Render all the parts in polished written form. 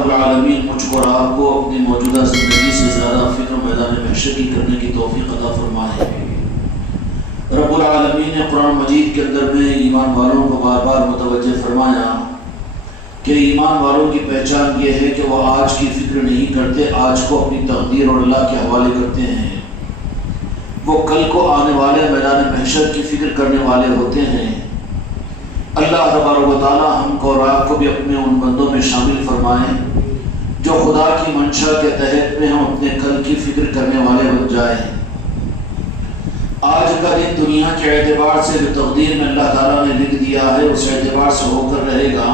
رب العالمین مجھ کو اور آپ کو اپنی موجودہ زندگی سے زیادہ فکر میدان محشر کی کرنے کی توفیق عطا فرمائے۔ رب العالمین نے قرآن مجید کے اندر میں ایمان والوں کو بار بار متوجہ فرمایا کہ ایمان والوں کی پہچان یہ ہے کہ وہ آج کی فکر نہیں کرتے، آج کو اپنی تقدیر اور اللہ کے حوالے کرتے ہیں۔ وہ کل کو آنے والے میدان محشر کی فکر کرنے والے ہوتے ہیں۔ اللہ تبارک و تعالی ہم کو اور آپ کو بھی اپنے ان بندوں میں شامل فرمائیں جو خدا کی منشا کے تحت میں ہم اپنے کل کی فکر کرنے والے بن جائیں۔ آج کا دن دنیا کے اعتبار سے جو تقدیر میں اللہ تعالیٰ نے لکھ دیا ہے اس اعتبار سے ہو کر رہے گا۔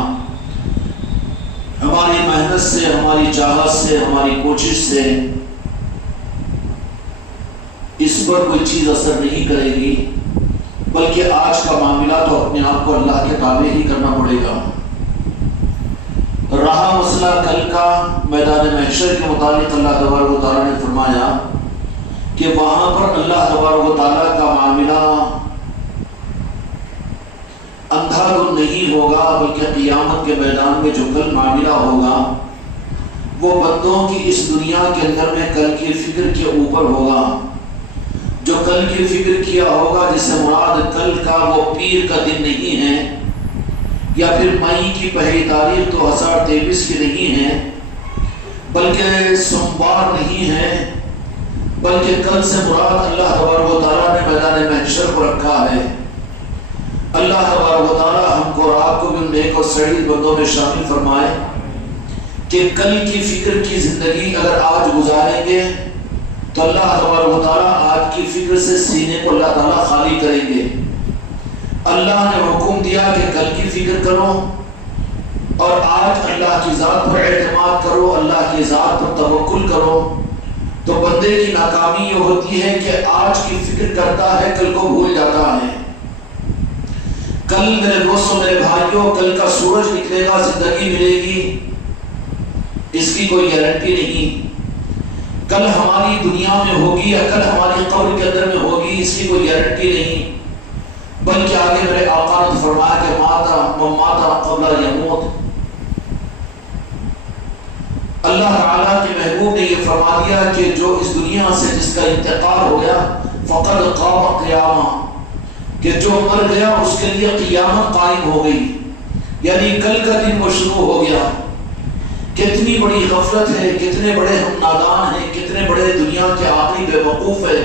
ہماری محنت سے، ہماری چاہت سے، ہماری کوشش سے اس پر کوئی چیز اثر نہیں کرے گی، بلکہ آج کا معاملہ تو اپنے آپ کو اللہ کے تابع ہی کرنا پڑے گا۔ رہا مسئلہ کل کا میدان محشر کے متعلق، اللہ تبارک و تعالیٰ نے فرمایا کہ وہاں پر اللہ تبارک و تعالیٰ کا معاملہ اندھا دھند نہیں ہوگا، بلکہ قیامت کے میدان میں جو کل معاملہ ہوگا وہ بندوں کی اس دنیا کے اندر میں کل کی فکر کے اوپر ہوگا۔ جو کل کی فکر کیا ہوگا، جس سے مراد کل کا وہ پیر کا دن نہیں ہے یا پھر مئی کی پہلی تاریخ 2023 کی نہیں ہے، بلکہ سوموار نہیں ہے، بلکہ کل سے مراد اللہ تبارک و تعالیٰ نے میدان محشر کو رکھا ہے۔ اللہ تبارک و تعالیٰ ہم کو اور آپ کو بھی نیک اور سعید بندوں میں شامل فرمائے کہ کل کی فکر کی زندگی اگر آج گزاریں گے تو اللہ تبارک و تعالیٰ آج کی فکر سے سینے کو اللہ تعالیٰ خالی کریں گے۔ اللہ نے حکم دیا کہ کل کی فکر کرو اور آج اللہ کی ذات پر اعتماد کرو، اللہ کی ذات پر توکل کرو، تو بندے کی ناکامی یہ ہوتی ہے کہ آج کی فکر کرتا ہے، کل کو بھول جاتا ہے۔ کل میرے دوستوں، میرے بھائیوں، کل کا سورج نکلے گا، زندگی ملے گی، اس کی کوئی گارنٹی نہیں۔ کل ہماری دنیا میں ہوگی یا کل ہماری قبر کے اندر میں ہوگی، اس کی کوئی گارنٹی نہیں، بلکہ آگے میرے آقا نے فرمایا کہ ماتا قبل یموت۔ اللہ تعالیٰ کے محبوب نے یہ فرما دیا کہ جو اس دنیا سے جس کا انتقال ہو گیا فقد قام قیامہ، کہ جو مر گیا اس کے لیے قیامت قائم ہو گئی، یعنی کل کا دن وہ شروع ہو گیا۔ کتنی بڑی غفلت ہے، کتنے بڑے ہم نادان ہیں، کتنے بڑے دنیا کے آخری بے وقوف ہیں،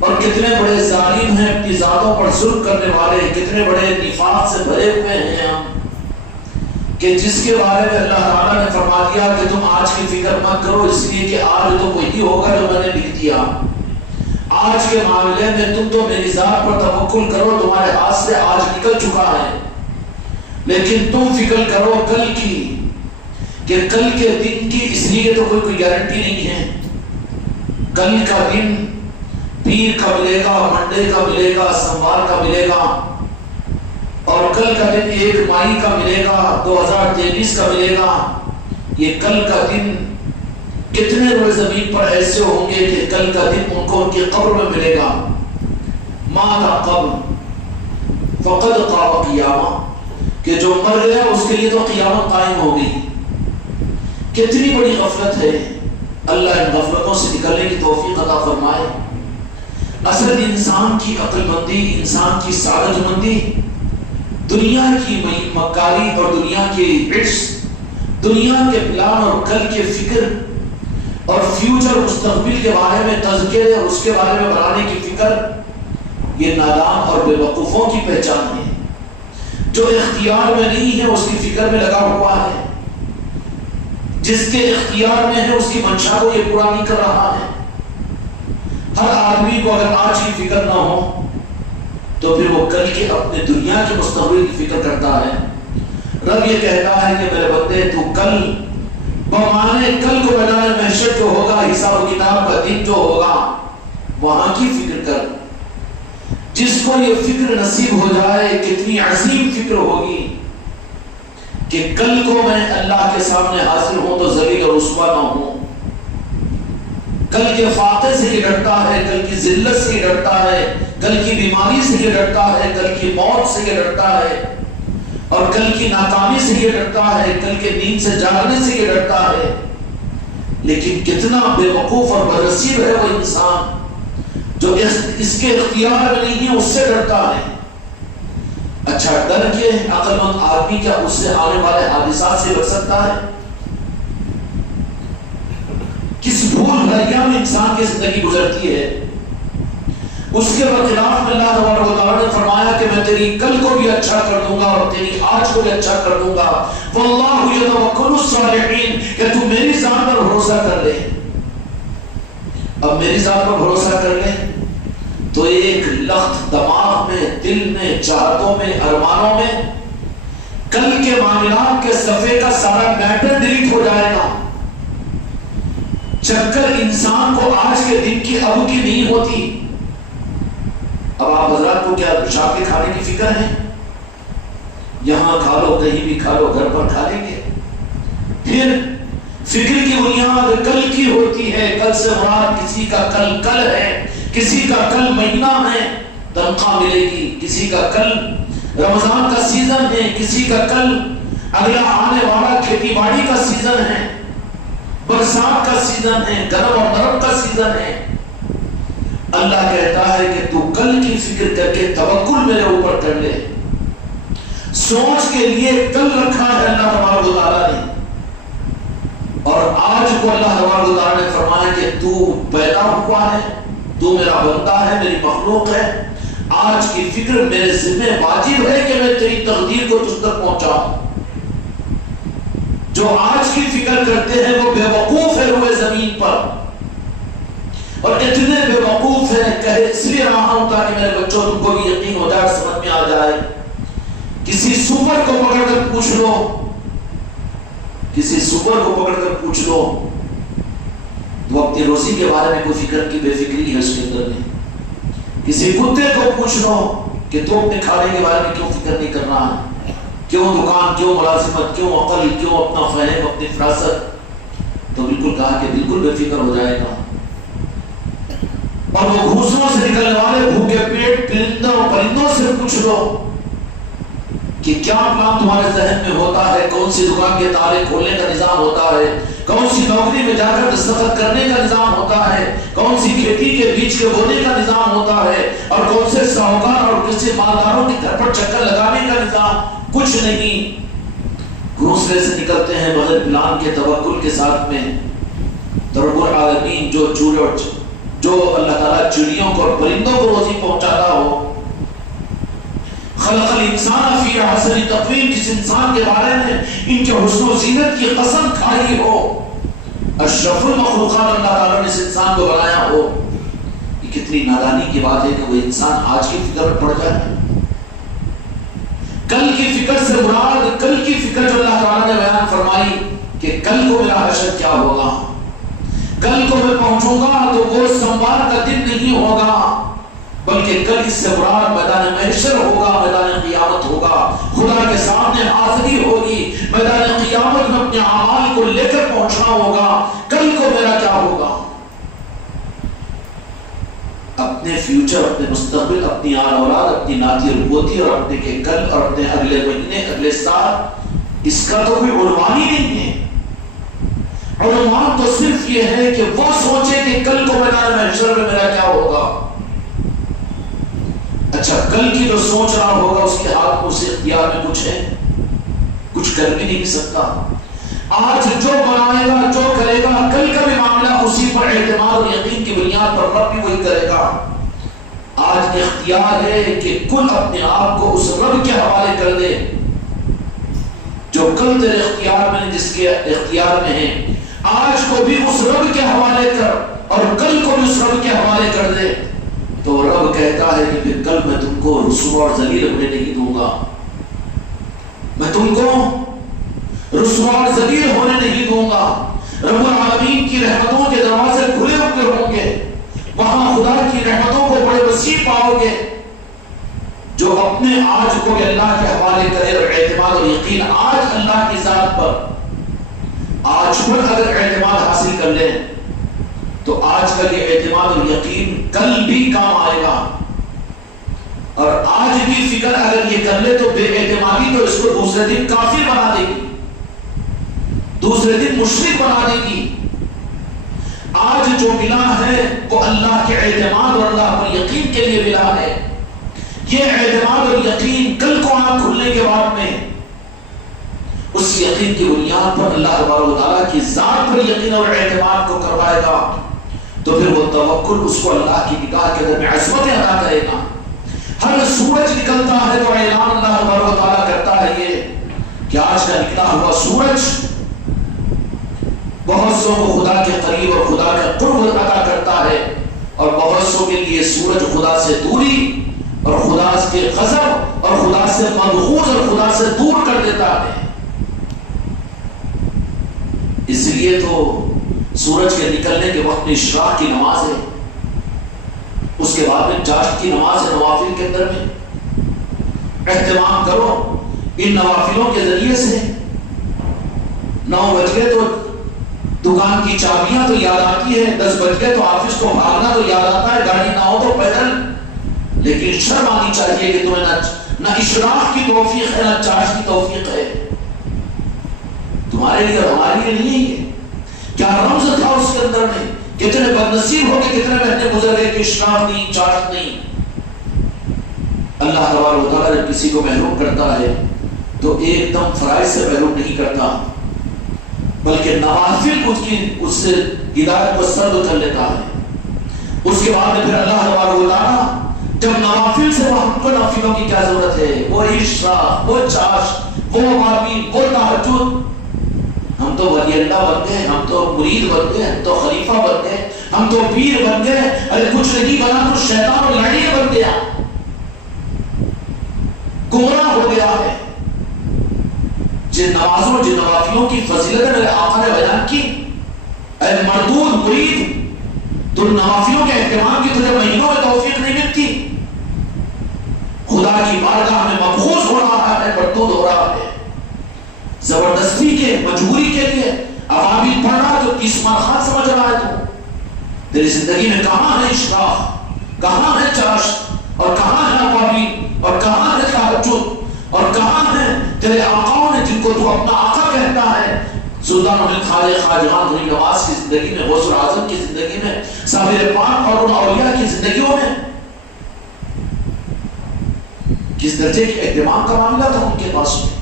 اور کتنے بڑے ظالم ہیں، اپنی ذاتوں پر ظلم کرنے والے، کتنے بڑے نفاق سے بھرے ہوئے ہیں ہم، کہ جس کے بارے میں اللہ تعالیٰ نے فرما دیا کہ تم آج کی فکر مت کرو، اس لیے کہ آج تو وہی ہوگا جو میں نے لکھ دیا۔ آج کے معاملے میں تم تو میری ذات پر توکل کرو، تمہارے ہاتھ سے آج نکل چکا ہے، لیکن تم فکر کرو کل کی، کہ کل کے دن کی اس لیے تو کوئی گارنٹی نہیں ہے۔ کل کا دن پیر کا ملے گا، منڈے کا ملے گا، سوموار کا ملے گا، اور کل کا دن 1 مئی کا ملے گا، 2023 کا ملے گا۔ یہ کل کا دن کتنے روز زمین پر ایسے ہوں گے کہ کل کا دن ان کو ان کی قبر میں ملے گا۔ ماذا قبل فقد قام قیامہ، کہ جو مر گیا اس کے لیے تو قیامت قائم ہوگی۔ کتنی بڑی غفلت ہے، اللہ ان غفلتوں سے نکلنے کی توفیق عطا فرمائے۔ اصل انسان کی عقل مندی، انسان کی سعادت مندی دنیا کی مکاری اور دنیا کی عشق، دنیا کے پلان اور کل کے فکر اور فیوچر مستقبل کے بارے میں تذکرے اور اس کے بارے میں بنانے کی فکر، یہ نادان اور بے وقوفوں کی پہچان ہے۔ جو اختیار میں نہیں ہے اس کی فکر میں لگا ہوا ہے، جس کے اختیار میں ہے اس کی منشا کو یہ پورا نہیں کر رہا ہے۔ ہر آدمی کو اگر آج کی فکر نہ ہو تو پھر وہ کل کے اپنے دنیا کے مستقبل کی فکر کرتا ہے۔ رب یہ کہتا ہے کہ میرے بندے تو کل بمانے کل کو میدان محشر جو ہوگا، حساب و کتاب کا دن جو ہوگا، وہاں کی فکر کر۔ جس کو یہ فکر نصیب ہو جائے، کتنی عظیم فکر ہوگی کہ کل کو میں اللہ کے سامنے حاضر ہوں تو ذلیل اور رسوا نہ ہوں۔ کل کے فاقے سے یہ ڈرتا ہے، کل کی ذلت سے یہ ڈرتا ہے، کل کی بیماری سے یہ ڈرتا ہے، کل کی موت سے یہ ڈرتا ہے، اور کل کی ناکامی سے یہ ڈرتا ہے، کل کے نیند سے جاگنے سے یہ ڈرتا ہے. لیکن کتنا بے وقوف اور بدنصیب ہے وہ انسان جو اس کے اختیار میں نہیں ہے، اس سے ڈرتا ہے. اچھا، ڈر کے عقل مند آدمی کیا اس سے آنے والے حادثات سے بچ سکتا ہے؟ کس بھول بھلائیاں میں انسان کی زندگی گزرتی ہے. اس کے برخلاف میں اللہ تبارک و تعالیٰ نے فرمایا کہ میں تیری کل کو بھی اچھا کر دوں گا اور تیری آج کو بھی اچھا کر دوں گا. واللہ یتوکل الصالحین، کہ تو میری ذات پر بھروسہ کر لے. اب میری ذات پر بھروسہ کر لے تو ایک لخت دماغ میں، دل میں، چاہتوں میں، ارمانوں میں کل کے معاملات کے صفحے کا سارا میٹر ڈیلیٹ ہو جائے گا. چکر انسان کو آج کے دن کی اب کی نہیں ہوتی. اب آپ حضرات کو کیا پیشاب کے کھانے کی فکر ہے؟ یہاں کھا لو، کہیں بھی کھا لو، گھر پر کھا لیں گے. پھر فکر کی بنیاد کل کی ہوتی ہے. کل سے مراد کسی کا کل کل ہے، کسی کا کل مہینہ ہے، تنخواہ ملے گی. کسی کا کل رمضان کا سیزن ہے، کسی کا کل اگلا آنے والا کھیتی باڑی کا سیزن ہے، برسات کا سیزن ہے، گرم اور نرم کا سیزن ہے. اللہ کہتا ہے کہ تو کل کی فکر کر کے توکل میرے اوپر کر لے. سوچ کے لیے کل رکھا ہے اللہ تبارک و تعالیٰ نے، اور آج کو اللہ تبارک و تعالیٰ نے فرمایا کہ تو پیدا ہوا ہے، تو میرا بندہ ہے، میری مخلوق ہے. آج کی فکر میرے ذمہ واجب ہے کہ میں تیری تقدیر کو تجھ تک پہنچاؤں. جو آج کی فکر کرتے ہیں وہ بے وقوف ہے روئے زمین پر، اور اتنے بے وقوف ہیں کہ اس لیے رہا ہوں تاکہ میرے بچوں تم کو بھی یقین ہو جائے، سمجھ میں آ جائے. کسی سپر کو پکڑ کر پوچھ لو، کسی سپر کو پکڑ کر پوچھ لو تو اپنی روزی کے بارے میں کوئی فکر کی بے فکری ہے اس کے اندر میں. کسی کتے کو پوچھ لو کہ تو اپنے کھانے کے بارے میں کیوں فکر نہیں کر رہا ہے، کیوں دکان، کیوں ملازمت، کیوں عقل، کیوں اپنا فہم، اپنی فراست، تو بالکل کہا کہ بالکل بے فکر ہو جائے گا. اور وہ گھوسلوں سے نکلنے والے بھوکے پیٹ پرندوں سے پوچھ لو کہ کیا پلان تمہارے ذہن میں ہوتا ہے، کون سی دکان کے تالے کھولنے کا نظام ہوتا ہے، کون سی نوکری میں جا کر دستخط کرنے کا نظام ہوتا ہے، کون سی کھیتی کے بیج کے بونے کا نظام ہوتا ہے، اور کون سے ساہوکار اور کسی مالداروں کے گھر پر چکر لگانے کا نظام. کچھ نہیں. گھونسلے سے نکلتے ہیں بغیر پلان کے، توکل کے ساتھ میں. رب العالمین جو اللہ تعالیٰ چڑیوں کو اور پرندوں کو روزی پہنچاتا ہو. خلق الانسان فی احسن تقویم، جس انسان کے بارے میں ان کے حسن و زینت کی قسم کھائی ہو، اشرف المخلوقات اللہ تعالیٰ نے اس انسان کو بنایا ہو. یہ کتنی نادانی کی بات ہے کہ وہ انسان آج کی فکر میں پڑ جائے. کل کی فکر سے مراد کل کی فکر جو اللہ تعالیٰ نے بیان فرمائی کہ کل کو میرا حشر کیا ہوگا، کل کو میں پہنچوں گا تو وہ سوموار کا دن نہیں ہوگا، بلکہ کل اس سے مراد میدان محشر ہوگا، میدان قیامت ہوگا. خدا کے سامنے حاضری ہوگی، میدان قیامت میں اپنے اعمال کو لے کر پہنچنا ہوگا. کل کو میرا کیا ہوگا؟ اپنے فیوچر، اپنے مستقبل، اپنی آل اولاد، اپنی ناتی ربوتی، اور اپنے کے کل اور اپنے اگلے مہینے، اگلے سال، اس کا تو کوئی عنوان ہی نہیں ہے. عنوان تو صرف یہ ہے کہ وہ سوچے کہ کل کو میدان محشر میں میرا کیا ہوگا. اچھا، کل کی جو سوچ رہا ہوگا اس کے ہاتھ میں، اس اختیار میں کچھ ہے؟ کچھ کر بھی نہیں سکتا. آج جو بنائے گا، جو کرے گا، کل کا بھی معاملہ اسی پر اعتماد اور یقین کی بنیاد پر رب بھی وہی کرے گا. آج اختیار ہے کہ کل اپنے آپ کو اس رب کے حوالے کر دے جو کل تیرے اختیار میں، جس کے اختیار میں ہے. آج کو بھی اس رب کے حوالے کر اور کل کو بھی اس رب کے حوالے کر دے. تو رب کہتا ہے کہ پھر کل میں تم کو رسوا اور ذلیل ہونے نہیں دوں گا، میں تم کو رسوا اور ذلیل ہونے نہیں دوں گا. رب العالمین کی رحمتوں کے دروازے کھلے ہوئے ہوں گے، وہاں خدا کی رحمتوں کو بڑے وسیع پاؤ گے. جو اپنے آج کو اللہ کے حوالے کرے اور اعتماد اور یقین آج اللہ کی ذات پر، آج پر اگر اعتماد حاصل کر لیں تو آج کا یہ اعتماد اور یقین کل بھی کام آئے گا. اور آج بھی فکر اگر یہ کر لے تو بے اعتمادی تو اس کو دوسرے دن کافر بنا دے گی، دوسرے دن مشرک بنا دے گی۔ آج جو ملا ہے وہ اللہ کے اعتماد اور اللہ پر یقین کے لیے ملا ہے۔ یہ اعتماد اور یقین کل کو آنکھ کھلنے کے بعد میں اس یقین کی بنیاد پر اللہ تبارک و تعالیٰ کی ذات پر یقین اور اعتماد کو کروائے گا، تو پھر وہ توکل اس کو اللہ کی نگاہ کے درمیان عظمتیں عطا کرے گا۔ ہر سورج نکلتا ہے تو اعلان اللہ تبارک و تعالیٰ کرتا ہے یہ کہ آج کا نکلا ہوا سورج بہت سو کو خدا کے قریب اور خدا کا قرب عطا کرتا ہے، اور بہت سو کے لیے سورج خدا سے دوری اور خدا کے غضب اور خدا سے مبغوض اور خدا سے دور کر دیتا ہے۔ اس لیے تو سورج کے نکلنے کے وقت میں اشراق کی نماز ہے، اس کے بعد میں چاشت کی نماز ہے، نوافل کے اندر میں اہتمام کرو ان نوافلوں کے ذریعے سے۔ 9 بج گئے تو دکان کی چابیاں تو یاد آتی ہے، 10 بج گئے تو آفس کو بھاگنا تو یاد آتا ہے، گاڑی نہ ہو تو پیدل، لیکن شرم آنی چاہیے کہ تمہیں نہ اشراق کی توفیق ہے نہ چاشت کی توفیق ہے۔ تمہارے لیے اور ہمارے لیے نہیں ہے یہ۔ کیا رمز تھا اس کے اندر میں، کتنے بدنصیب ہو کے کتنے مہینے گزر گئے کہ اشراق نہیں، چاشت نہیں۔ اللہ تبارک و تعالیٰ جب کسی کو محروم کرتا ہے تو ایک دم فرائض سے محروم نہیں کرتا، بلکہ نوافل اس سے ہدایت کو سرد کر لیتا ہے۔ اس کے بعد میں پھر اللہ تبارک و تعالیٰ جب نوافل سے وہ ہم کو نوافلوں کی کیا ضرورت ہے، وہ اشراق، وہ چاشت، وہ نوافل، وہ تہجد، ہم تو ولی اللہ بن گئے، ہم تو مرید بن گئے، ہم تو خلیفہ بن گئے، ہم تو پیر بن گئے، ارے کچھ نہیں بنا تو شیطان اور لڑی بن گیا، گمراہ ہو گیا ہے۔ جن نمازوں جن نوافلوں کی فضیلت میرے آقا نے بیان کی، اے مردود مرید، تو نوافلوں کے اہتمام کی تجھے مہینوں میں توفیق نہیں ملتی، خدا کی بارگاہ میں مبغوض ہو رہا ہے، مردود ہو رہا ہے، زبردستی کے مجبوری کے لیے عوامل پڑھ رہا ہے تو کسمان خان سمجھ رہا ہے۔ تو تیری زندگی میں کہاں ہے اشراق، کہاں ہے چاشت، اور کہاں ہے عوامل، اور کہاں ہے تہجد، اور کہاں ہے تیرے آقاؤں نے جن کو تو اپنا آقا کہتا ہے، سلطان احمد خواجہ خواجہاں غنی نواز کی زندگی میں، غوث الاعظم کی زندگی میں، صابر پاک اور ان اولیاء کی زندگیوں میں کس درجے کے اہتمام کا معاملہ تھا ان کے پاس میں۔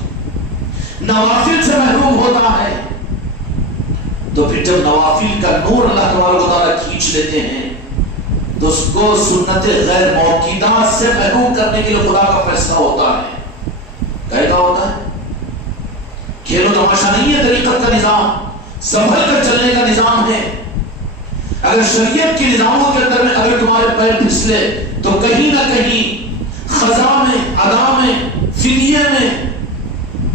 نوافل سے محروم ہوتا ہے تو پھر جب نوافل کا نور اللہ تبارک و تعالیٰ کھینچ لیتے ہیں تو اس کو سنت غیر موقیدہ سے محروم کرنے کے لیے خدا کا فیصلہ ہوتا ہے۔ کہے گا ہوتا ہے کھیل و تماشا نہیں ہے، طریقت کا نظام سنبھل کر چلنے کا نظام ہے۔ اگر شریعت کے نظاموں کے اندر میں اگر تمہارے پیر پھسلے تو کہیں نہ کہیں خزاں میں، ادا میں، فدیے میں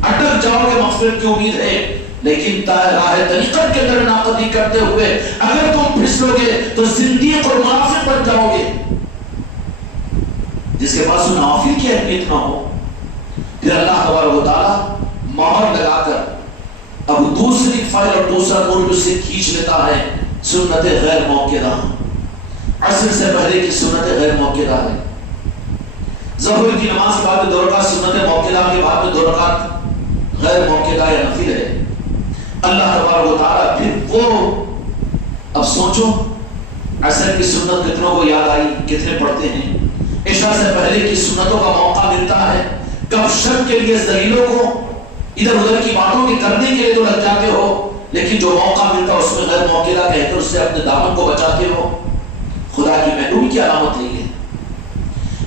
اٹک جاؤ گے، مغفرت کی امید ہے، لیکن راہ طریقت کے اندر ناقدی کرتے ہوئے اگر تم پھسلو گے تو زندیق اور منافق بن جاؤ گے۔ جس کے پاس نوافل کی اہمیت نہ ہو، پھر اللہ تبارک و تعالیٰ مہر لگا کر اب دوسری فائل اور دوسرا نور اس سے کھینچ لیتا ہے، سنت غیر موقدہ، عصر سے پہلے کی سنت غیر موقدہ ہے، ظہر کی نماز کے بعد میں 2 رکعت سنت موقدہ کے بعد میں 2 رکعت غیر موقدہ یا نفل ہے۔ اللہ تبارک و تعالیٰ پھر وہ، اب سوچو عصر کی سنت کتنوں کو یاد آئی، کتنے پڑھتے ہیں؟ عشاء سے پہلے کی سنتوں کا موقع ملتا ہے، کب شب کے لیے ذلیلوں کو ادھر ادھر کی باتوں کے کرنے کے لیے تو لگ جاتے ہو، لیکن جو موقع ملتا ہے اس میں غیر موقدہ کہہ کر اس سے اپنے دامن کو بچاتے ہو۔ خدا کی محرومی کی علامت نہیں ہے۔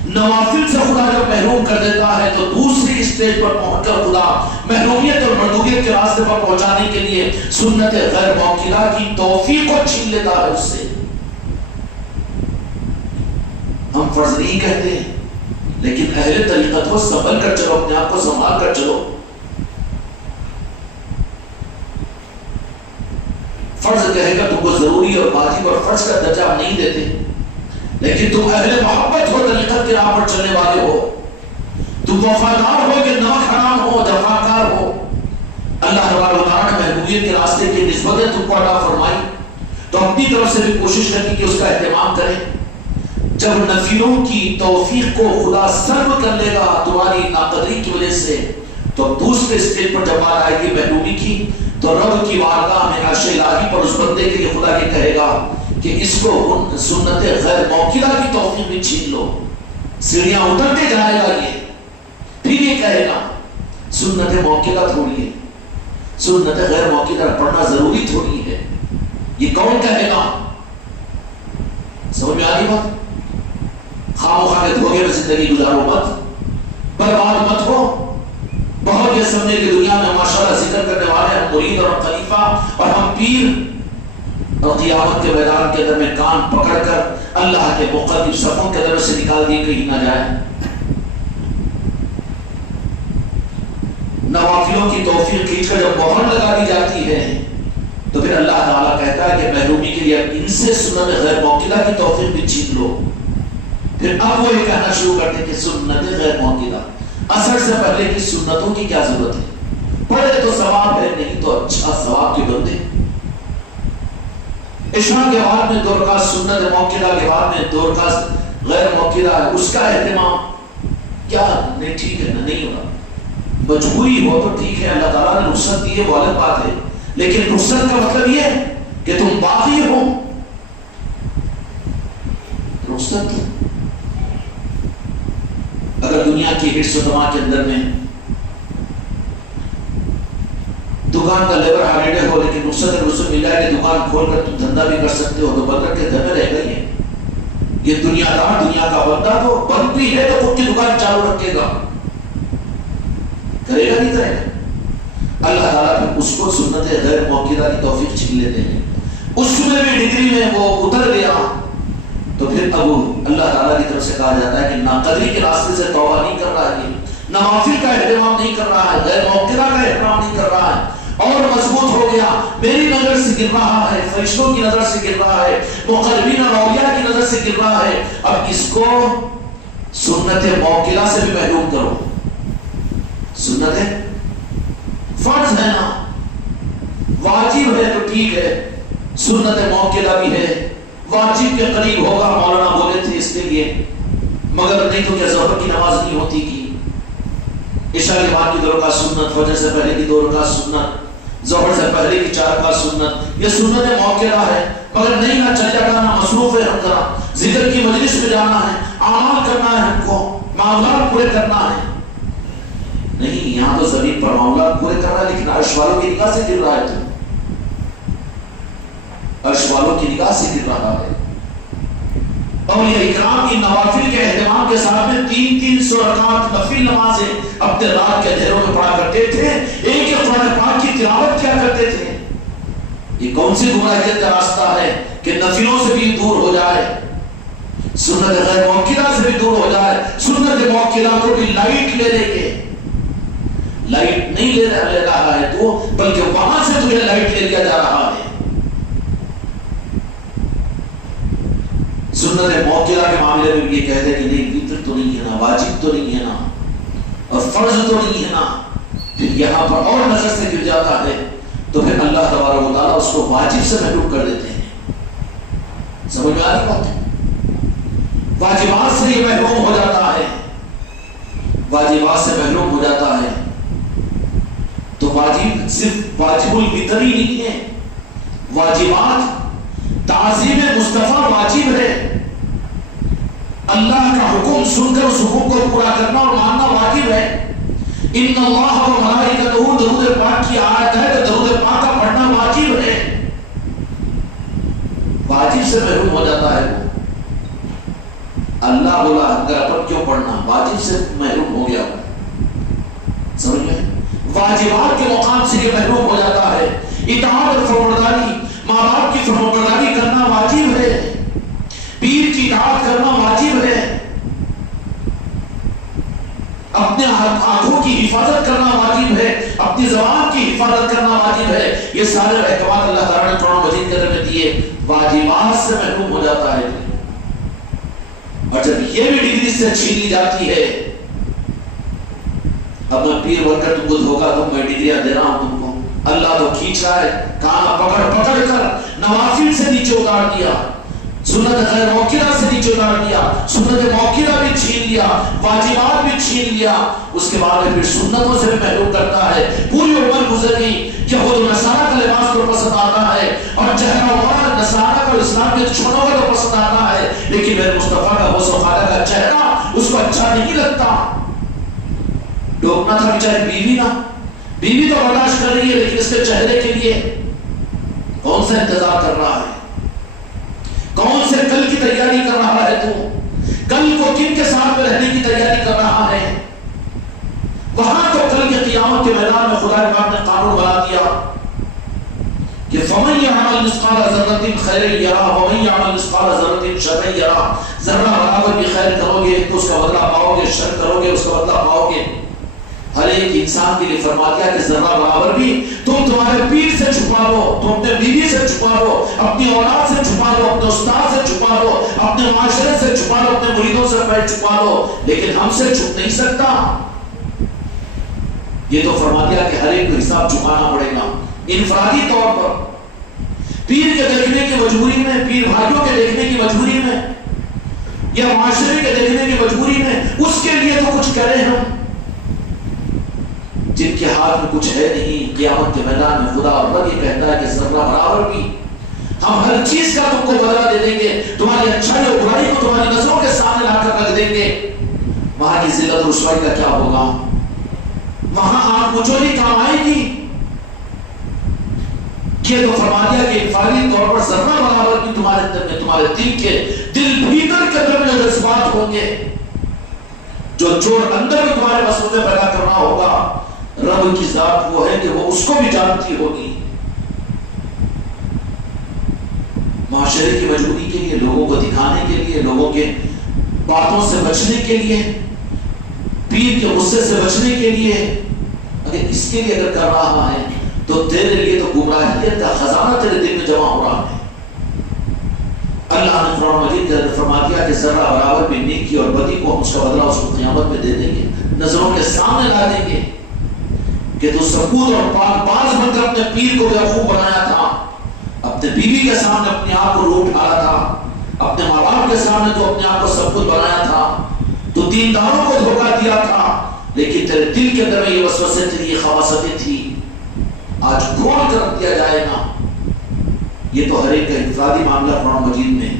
نوافل سے خدا جب محروم کر دیتا ہے تو دوسری اسٹیج پر پہنچ کر خدا محرومیت اور مردویت کے راستے پر پہنچانے کے لیے سنت غیر موقدہ کی توفیق کو چھین لیتا ہے اس سے۔ ہم فرض نہیں کہتے لیکن اہل طریقت کو سنبھل کر چلو، اپنے آپ کو سنبھال کر چلو۔ فرض کہے گا تم کو ضروری اور واجب اور فرض کا درجہ ہم نہیں دیتے، لیکن تم اہل محبت ہو، طریقت کے راہ پر چلنے والے ہو، تم وفادار ہو کہ نمک حرام ہو، جفاکار ہو، اللہ تبارک و تعالیٰ نے محبوبیت کے راستے کی نسبتیں تم کو عطا فرمائی تو اپنی طرف سے بھی کوشش کریں کہ اس کا اہتمام کریں۔ جب نفیوں کی توفیق کو خدا سلب کر لے گا تمہاری ناقدری کی وجہ سے، تو دوسرے اسٹیج پر جب بات آئے گی محرومی کی، تو رب کی بارگاہ میں عرش الہی پر اس بندے کے لیے خدا یہ کہے گا کہ اس کو سنت غیر موکلہ کی توفیق بھی چھین لو. سیڑھیاں اترتے جائے گا یہ، پھر یہ کہے گا سنت موکلہ تھوڑی ہے، سنت غیر موکلہ پڑھنا ضروری تھوڑی ہے. یہ کون کہے گا؟ سمجھ میں آ رہی بات؟ خواہ کے دھوکے میں زندگی گزارو مت، برباد مت ہو. بہت یہ سمجھے کہ دنیا میں ماشاءاللہ ذکر کرنے والے ہم مرید اور ہم خلیفہ اور ہم پیر، اور قیامت کے میدان کے اندر میں کان پکڑ کر اللہ کے مقدس صفوں کے اندر سے نکال دیے کہیں نہ جائے. نوافلوں کی توفیق کھینچ کر جب مہر لگا دی جاتی ہے تو پھر اللہ تعالیٰ کہتا ہے کہ محرومی کے لیے ان سے سنت غیر موکلہ کی توفیق بھی چھین لو. پھر اب وہ یہ کہنا شروع کرتے کہ سنت غیر موکلہ، اثر سے پہلے کی سنتوں کی کیا ضرورت ہے؟ پڑھے تو ثواب ہے، نہیں تو اچھا ثواب کے بندے. عشاء کے بعد میں 2 رکعت سنت موکلہ کے بعد میں 2 رکعت غیر موکلہ ہے، اس کا اہتمام کیا نہیں ٹھیک ہے نہ نہیں ہوگا. مجبوری ہو تو ٹھیک ہے، اللہ تعالیٰ نے رخصت دی ہے وہ الگ بات ہے، لیکن رخصت کا مطلب یہ ہے کہ تم باقی ہو. رخصت اگر دنیا کی ہٹس و تما کے اندر میں دکان کا لیبر ہالیڈے ہو لیکن رخصت مل جائے کہ دکان کھول کر تم دھندا بھی کر سکتے ہو، تو بندر کے گھر میں رہ گئی ہے. یہ دنیا دار دنیا کا بندہ تو بند بھی ہے تو خود کی دکان چالو رکھے گا، کرے گا نہیں کرے گا. اللہ تعالیٰ پھر اس کو سنت غیر موکلہ کی توفیق چھین لیتے ہیں. اس میں بھی ڈگری میں وہ اتر گیا تو پھر اب اللہ تعالیٰ کی طرف سے کہا جاتا ہے کہ ناقدری کے راستے سے توبہ نہیں کر رہا ہے، نوافل کا اہتمام نہیں کر رہا ہے، غیر موکلہ کا اہتمام نہیں کر رہا ہے، اور مضبوط ہو گیا، میری نظر سے گر رہا ہے، فرشتوں کی نظر سے گر رہا ہے، مقربین اور اولیاء کی نظر سے گر رہا ہے. اب اس کو سنت موکلہ سے بھی محروم کرو. سنت فرض ہے نا، واجب ہے تو ٹھیک ہے، سنت موکلہ بھی ہے، واجب کے قریب ہوگا مولانا بولے تھے اس کے لیے، مگر نہیں تو کیا ظہر کی نماز نہیں ہوتی کی؟ عشاء کے بعد کی 2 رکعت سنت، فجر سے پہلے کی 2 رکعت سنت، ظہر سے پہلے کی 4 رکعت سنت، یہ سنت موکلہ ہے. مگر نہیں نہ چل جانا، نہ مصروف ہے، ہم ذرا ذکر کی مجلس میں جانا ہے، اعمال کرنا ہے، ہم کو معاملات پورے کرنا ہے. نہیں، یہاں تو زمین پر معاملات پورے کرنا ہے، لیکن عرش والوں کی نگاہ سے گر رہا ہے، تو عرش والوں کی نگاہ سے گر رہا ہے. اولیاء اکرام کی نوافل کے اہتمام کے ساتھ میں 300 رکعت نفل نمازیں اپنے رات کے اندھیروں میں پڑھا کرتے تھے، ایک قرآن پاک کی تلاوت کیا کرتے تھے. یہ کون سی گمراہیت کا راستہ ہے کہ نفلوں سے بھی دور ہو جائے، سنت غیر موکلہ سے بھی دور ہو جائے. سنت موکلہ کو بھی لائٹ لے لیں گے، لائٹ نہیں لے رہا ہے تو، بلکہ وہاں سے تجھے لائٹ لے لیا جا رہا ہے. سنت موکلہ کے معاملے میں بھی یہ کہتے ہیں کہ نہیں، وتر تو نہیں ہے نا، واجب تو نہیں ہے نا، اور فرض تو نہیں ہے نا. پھر یہاں پر اور نظر سے گر جاتا ہے تو پھر اللہ تبارک و تعالیٰ اس کو واجب سے محروم کر دیتے ہیں. سمجھ میں آ رہی بات؟ واجبات سے یہ محروم ہو جاتا ہے، واجبات سے محروم ہو جاتا ہے. تو واجب صرف واجب الوتر ہی نہیں ہے، واجبات تعظیم مصطفیٰ واجب ہے. اللہ کا حکم سن کر اس حکم کو پورا کرنا اور ماننا واجب ہے. ان اللہ و ملائکتہ، درود پاک کی آیت ہے تو درود پاک کا پڑھنا واجب ہے. واجب سے محروم ہو جاتا ہے وہ. اللہ بولا اگر اپن کیوں پڑھنا، واجب سے محروم ہو گیا. سمجھ میں؟ واجبات کے مقام سے یہ محروم ہو جاتا ہے. اطاعت اور فرمانبرداری، ماں باپ کی فرمانبرداری کرنا واجب ہے، پیر کی اطاعت کرنا واجب ہے، اپنے آنکھوں کی حفاظت کرنا واجب ہے، اپنی زبان کی حفاظت کرنا واجب ہے. یہ سارے احکامات اللہ تعالیٰ نے قرآن مجید کے اندر دیے. واجبات سے محروم ہو جاتا ہے. اور جب یہ بھی ڈگری سے چھین لی جاتی ہے، اب میں پیر بن کر تم کو دھوکا دوں، میں ڈگریاں دے رہا ہوں تم کو، اللہ تو کھینچ رہا ہے، کانا پکڑ پکڑ کر نوافل سے نیچے اتار دیا، سنت غیر موکرہ سے نیچے اتار دیا، سنت موکرہ بھی چھین لیا، واجبات بھی چھین لیا، اس کے بعد پھر سنتوں سے بھی محروم کرتا ہے۔ پوری عمر گزر گئی کہ وہ نصارہ کا لباس تو پسند آتا ہے اور چہرہ وار نصارہ کا اسلام کے دشمنوں کا تو پسند آتا ہے، لیکن میرے مصطفیٰ کا غوث و خواجہ کا چہرہ اس کو اچھا نہیں لگتا۔ ڈوبنا تھا بیچاری بیوی نا، بیوی تو برداشت کر رہی ہے، لیکن اس کے چہرے کے لیے کون سا انتظار کر رہا ہے؟ کون سے کل کی تیاری کر رہا ہے تو؟ کل کو کن کے ساتھ میں رہنے کی تیاری کر رہا ہے؟ وہاں تو کل کے قیامت کے میدان میں خدا پاک نے قانون بنا دیا کہ فَمَن يَعْمَلْ مِثْقَالَ ذَرَّةٍ خَيْرًا يَرَهُ وَمَن يَعْمَلْ مِثْقَالَ ذَرَّةٍ شَرًّا يَرَهُ۔ ذرہ برابر بھی خیر کرو گے تو اس کا بدلہ پاؤ گے، شر کرو گے اس کا بدلہ پاؤ گے۔ ہر ایک انسان کے لیے فرما دیا کہ ذرہ برابر بھی تم تمہارے پیر سے چھپا لو، تم اپنے بیوی سے چھپا لو، اپنی اولاد سے چھپا لو، اپنے استاد سے چھپا لو، اپنے معاشرے سے چھپا لو، اپنے مریدوں سے پیر چھپا لو، لیکن ہم سے چھپ نہیں سکتا۔ یہ تو فرما دیا کہ ہر ایک کو حساب چکانا پڑے گا انفرادی طور پر، پیر کے دیکھنے کی مجبوری میں، پیر بھائیوں کے دیکھنے کی مجبوری میں، یا معاشرے کے دیکھنے کی مجبوری میں، اس کے لیے تو کچھ کریں ہم۔ جن کے ہاتھ میں کچھ ہے نہیں، قیامت کے میدان میں خدا اور رب یہ کہتا ہے کہ ذرہ برابر بھی ہم ہر چیز کا تم کو بدلہ دے دیں گے، تمہاری اچھائی اور برائی کو تمہاری نظروں کے سامنے لا کر رکھ دیں گے۔ وہاں کی ذلت اور رسوائی کا کیا ہوگا؟ وہاں آنکھ مچولی کام آئے گی؟ یہ تو فرما دیا کہ انفرادی طور پر ذرہ برابر بھی تمہارے دل میں، تمہارے دل کے دل بھیتر کے اندر میں جذبات ہوں گے، جو جوڑ اندر میں تمہارے مسئلے پیدا کرنا ہوگا، رب کی ذات وہ ہے کہ وہ اس کو بھی جانتی ہوگی۔ معاشرے کی مجبوری کے لیے، لوگوں کو دکھانے کے لیے، لوگوں کے باتوں سے بچنے کے لیے، پیر کے غصے سے بچنے کے لیے، اگر اس کے لیے اگر کر رہا ہے تو تیرے لیے تو گمراہیت کا خزانہ تیرے دل میں جمع ہو رہا ہے۔ اللہ نے قرآن مجید کے اندر فرما دیا کہ ذرہ برابر بھی نیکی اور بدی کو ہم اس کا بدلہ اس کو قیامت میں دے دیں گے، نظروں کے سامنے لا دیں گے کہ تو سکوت اور پاک باز بن کر اپنے پیر کو بیوقوف بنایا تھا، اپنے بیوی کے سامنے اپنے آپ کو روٹ ڈالا تھا، اپنے ماں باپ کے سامنے تو اپنے آپ کو سب کچھ بنایا تھا، تو دینداروں کو دھوکہ دیا تھا، لیکن تیرے دل کے اندر میں یہ وسوسے تھی، یہ خواصتیں تھی، آج کھول کر رکھ دیا جائے گا۔ یہ تو ہر ایک کا انفرادی معاملہ قرآن مجید میں،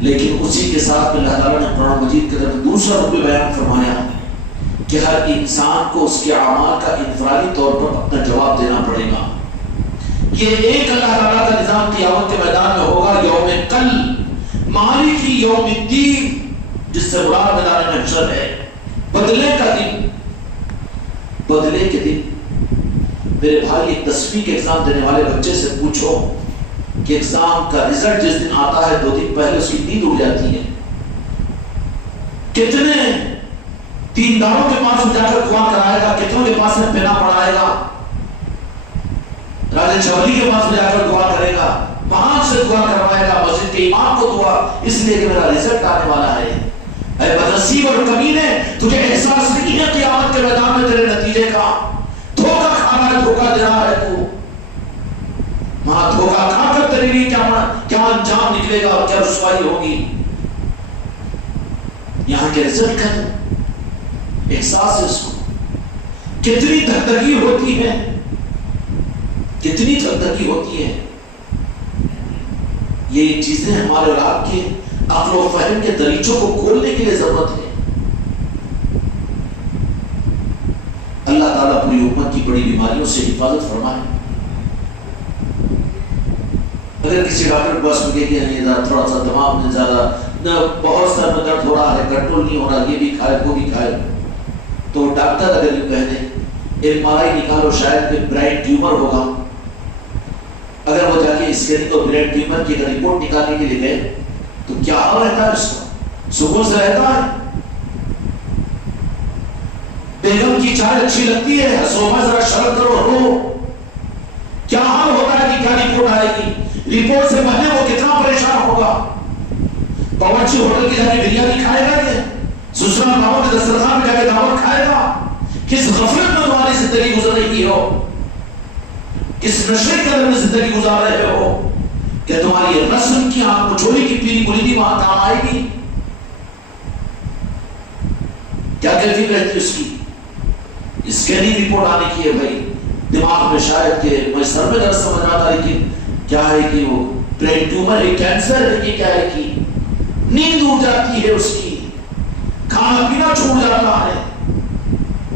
لیکن اسی کے ساتھ اللہ تعالیٰ نے قرآن مجید کے اندر دوسرا رکن بیان فرمایا کہ ہر انسان کو اس کے اعمال کا انفرادی طور پر اپنا جواب دینا پڑے گا۔ یہ ایک اللہ تعالیٰ کا نظام قیامت کے میدان میں ہوگا، یوم کل مالک یوم الدین، جس سے مراد میدان محشر ہے، بدلے کا دن۔ بدلے کے دن میرے بھائی، ایک 10ویں کے ایگزام دینے والے بچے سے پوچھو کہ ایگزام کا رزلٹ جس دن آتا ہے 2 دن پہلے اس کی نیند اڑ جاتی ہے۔ کتنے دینداروں کے پاس جا کر دعا کرائے گا، کتنوں کے پاس میں پینا پڑھائے گا، راجہ چوہری کے پاس جا کر دعا کرے گا، وہاں سے دعا کروائے گا، مسجد کے امام کو دعا، اس لیے کہ میرا رزلٹ آنے والا ہے۔ اے بدنصیب اور کمینے، تجھے احساس نہیں ہے قیامت کے میدان میں تیرے نتیجے کا؟ دھوکہ کھانا ہے، دھوکہ دے رہا ہے تو وہاں دھوکہ کھا کر تیرے لیے کیا انجام نکلے گا اور کیا رسوائی ہوگی۔ یہاں کے رزلٹ کا احساس ہے، اس کو کتنی دھکدھکی ہوتی ہے، کتنی دھکدھکی ہوتی ہے۔ یہ چیزیں ہمارے اور آپ کے عقل و فہم کے دریچوں کو کھولنے کے لیے ضرورت ہے۔ اللہ تعالیٰ پوری امت کی بڑی بیماریوں سے حفاظت فرمائے۔ اگر کسی ڈاکٹر کے پاس ملے کہ یہ تھوڑا سا دماغ میں زیادہ بہت سر میں درد ہو رہا ہے، کنٹرول نہیں ہو رہا، یہ بھی کھائے وہ بھی کھائے، تو ڈاکٹر اگر یہ کہہ دے MRI نکالو شاید کہ برین ٹیومر ہوگا، اگر وہ جا کے اسکیننگ اور برین ٹیومر کی اگر رپورٹ نکالنے کے لیے گئے تو کیا حال رہتا ہے، اس کو سکون سے رہتا ہے؟ بیگم کی چائے اچھی لگتی ہے، ہنسو ذرا شرط کرو، رو، کیا حال ہوتا ہے کہ کیا رپورٹ آئے گی؟ رپورٹ سے پہلے وہ کتنا پریشان ہوگا؟ باورچی ہوٹل کی جا کے بریانی کھائے گا کہ سسرال دعوت کے دسترخوان میں جا کے دعوت کھائے گا؟ کس غفلت میں تمہاری زندگی گزر رہی ہو، کس نشے کے اندر میں زندگی گزار رہے ہو؟ کہ تمہاری رسم کی آنکھ مچھولی کی پیلی بلیدی وہاں کام آئے گی؟ کیا کیفیت رہتی اس کی؟ اسکیننگ رپورٹ آنے کی ہے بھائی، دماغ میں شاید کہ میں سر میں درد سمجھ رہا تھا، لیکن کیا ہے کہ وہ برین ٹیومر ہے، کینسر ہے، کہ کیا ہے کہ نیند اڑ جاتی ہے اس کی، کھانا پینا چھوڑ جاتا ہے،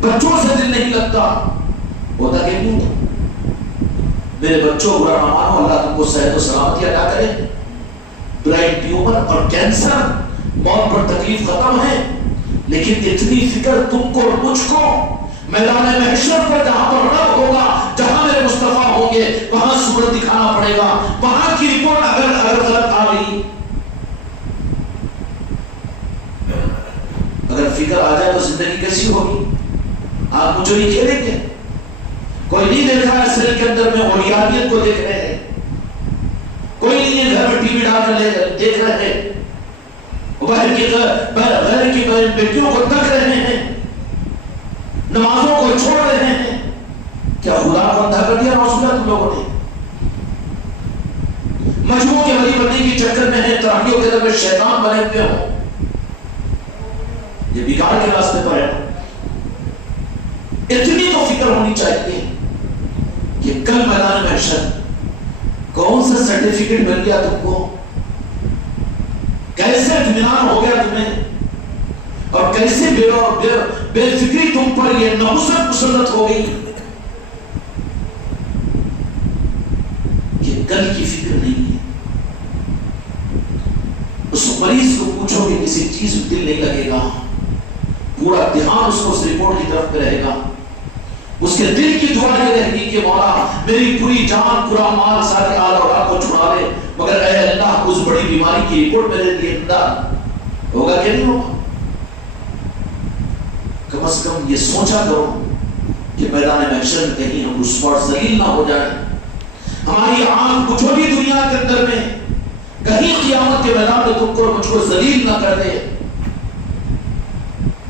بچوں سے دل نہیں لگتا، ہوتا کہ نہیں ہوتا؟ میرے بچوں برا نہ مانو، اللہ تم کو صحت و سلامتی عطا کرے۔ برین ٹیومر اور کینسر موت پر تکلیف ختم ہے، لیکن اتنی فکر تم کو اور مجھ کو میدان محشر پر جہاں پر رب ہوگا، جہاں میرے مصطفیٰ ہوں گے، وہاں صورت دکھانا پڑے گا۔ وہاں کی رپورٹ اگر غلط آ گئی، اگر فکر آ جائے تو زندگی کیسی ہوگی؟ آپ مجھے نہیں کھیلیں گے؟ کوئی نہیں دیکھ رہا ہے سیل کے اندر میں اولیاریت کو دیکھ رہے ہیں، کوئی نہیں ہے گھر میں ٹی وی ڈال کر دیکھ رہے ہیں، غیر کی بیٹیوں کو تک رہے ہیں، نمازوں کو چھوڑ رہے ہیں۔ کیا خدا کو اندھا کر دیا رسول تم لوگوں نے؟ مجموع کے ولی بننے کی چکر میں ہے، تراویحوں کے در شیطان بنے ہوئے ہو، یہ بگاڑ کے راستے پر ہے۔ اتنی تو فکر ہونی چاہیے کہ کل میدان محشر کون سا سرٹیفکیٹ مل گیا تم کو، کیسے اطمینان ہو گیا تمہیں، اور کیسے بے فکری تم پر یہ نحوست مسلط ہو گئی کہ کل کی فکر نہیں ہے۔ اس مریض کو پوچھو کہ کسی چیز میں دل نہیں لگے گا، پورا دھیان اس کو اس رپورٹ کی طرف پہ رہے گا، اس کے دل کی دعا یہ رہے گی کہ مولا میری پوری جان پورا مال سارے آل اولاد کو چھڑا لے، مگر اے اللہ اس بڑی بیماری کی رپورٹ میرے لیے امداد ہوگا کہ نہیں ہوگا؟ کم از کم یہ سوچا کرو کہ میدان محشر میں کہیں ہم رسوا اور ذلیل نہ ہو جائیں، ہماری آنکھ کچھولی دنیا کے اندر میں کہیں قیامت کے میدان میں تم کو اور مجھ کو ذلیل نہ کر دے،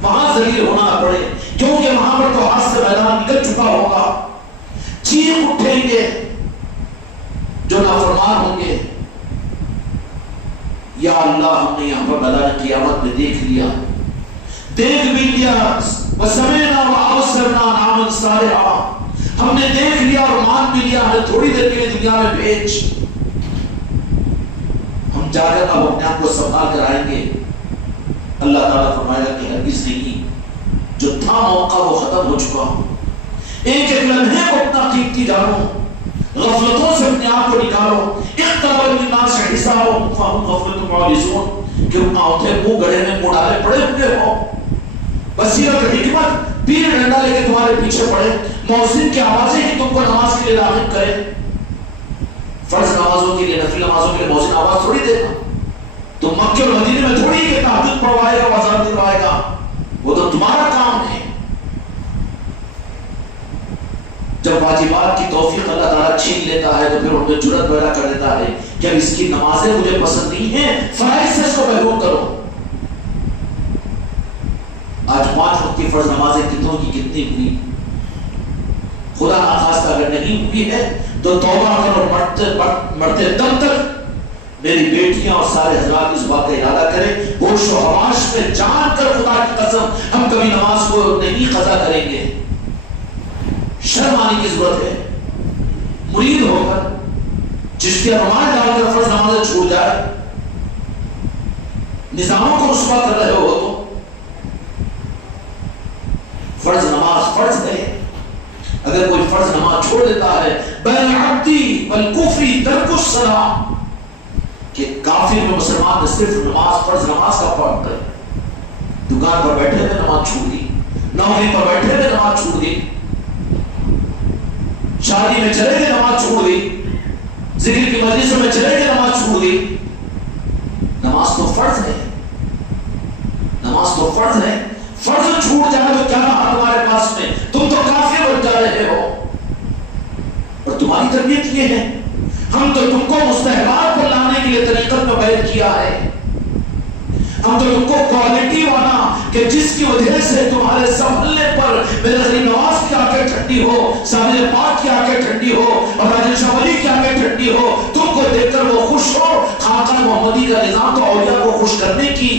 وہاں ذلیل ہونا نہ پڑے، کیونکہ وہاں پر تو ہاتھ سے میدان نکل چکا ہوگا، چیخ اٹھیں گے جو نافرمان ہوں گے، یا اللہ ہم نے یہاں پر میدان قیامت میں دیکھ لیا، دیکھ بھی لیا، وَسَمِعْنَا وَأَبْصَرْنَا نَعْمًا صَالِحًا، ہم نے دیکھ لیا اور مان بھی لیا، ہمیں تھوڑی دیر کے لیے دنیا میں بھیج، ہم جا کر اب اپنے آپ کو سنبھال کر آئیں گے۔ اللہ تعالیٰ فرمائے گا کہ ہرگز نہیں، جو تھا موقع وہ ختم ہو چکا، ایک ایک لمحے کو اپنا قیمتی جانو، غفلتوں سے اپنے آپ کو نکالو، اقترب للناس حسابهم فهم غفلة معرضون، کہ آنکھیں منہ گڑھے میں منہ ڈالے پڑے ہوئے ہو، بصیرت حکمت پیر ڈنڈا لے کے تمہارے پیچھے پڑے، مؤذن کی آوازیں ہی تم کو نماز کے لیے راغب کرے، فرض نمازوں کے لیے، نفل نمازوں کے لیے مؤذن آواز تھوڑی دے گا، تو مکہ اور مدینے میں تھوڑی کہ تہجد پڑھوائے گا، وازار دلوائے گا، وہ تو تمہارا کام ہے۔ جب واجبات کی توفیق اللہ تعالیٰ چھین لیتا ہے تو پھر ان میں جرأت پیدا کر دیتا ہے کہ اب اس کی نمازیں مجھے پسند نہیں ہیں، فرائض سے اس کو محروم کرو۔ آج 5 وقت کی فرض نمازیں کتنوں کی کتنی ہوئی؟ خدا ناخواستہ اگر نہیں ہوئی ہے تو توبہ کرو، مرتے دم تک میری بیٹیاں اور سارے حضرات اس بات کا ارادہ کریں، ہوش و حواس میں جان کر خدا کی قسم ہم کبھی نماز کو نہیں قضا کریں گے۔ شرم آنے کی ضرورت ہے، مرید ہو کر جس کے ارمان ڈال کر فرض نمازیں چھوڑ جائے، نظاموں کو رسوا کر رہے ہو تو فرض نماز فرض ہے، اگر کوئی فرض نماز چھوڑ دیتا ہے بین عبدی والکفری ترک الصلاۃ، کہ کافر میں مسلمان نے صرف نماز فرض نماز کا پڑھتا ہے، دکان پر بیٹھے ہوئے نماز چھوڑ دی، نوکری پر بیٹھے ہوئے نماز چھوڑ دی، شادی میں چلے گئے نماز چھوڑ دی، ذکر کی مجلسوں میں چلے گئے نماز چھوڑ دی۔ نماز تو فرض ہے، نماز تو فرض ہے، فرض چھوٹ جائے تو کیا رہا تمہارے پاس میں؟ تم تو کافر بن جا رہے ہو، اور تمہاری تربیت یہ ہے، ہم تو تم کو مستحبات پر لانے کے لیے طریقت میں بیان کیا ہے، ہم تو تم کو کوالٹی والا کہ جس کی وجہ سے تمہارے سنبھلنے پر میرے غریب نواز کی آنکھیں ٹھنڈی ہو، سامنے پاک کی آنکھیں ٹھنڈی ہو، اور راجن شاہ ولی کی آنکھیں ٹھنڈی ہو، تم کو دیکھ کر وہ خوش محمدی کا نظام تو اولیاء کو خوش کرنے کی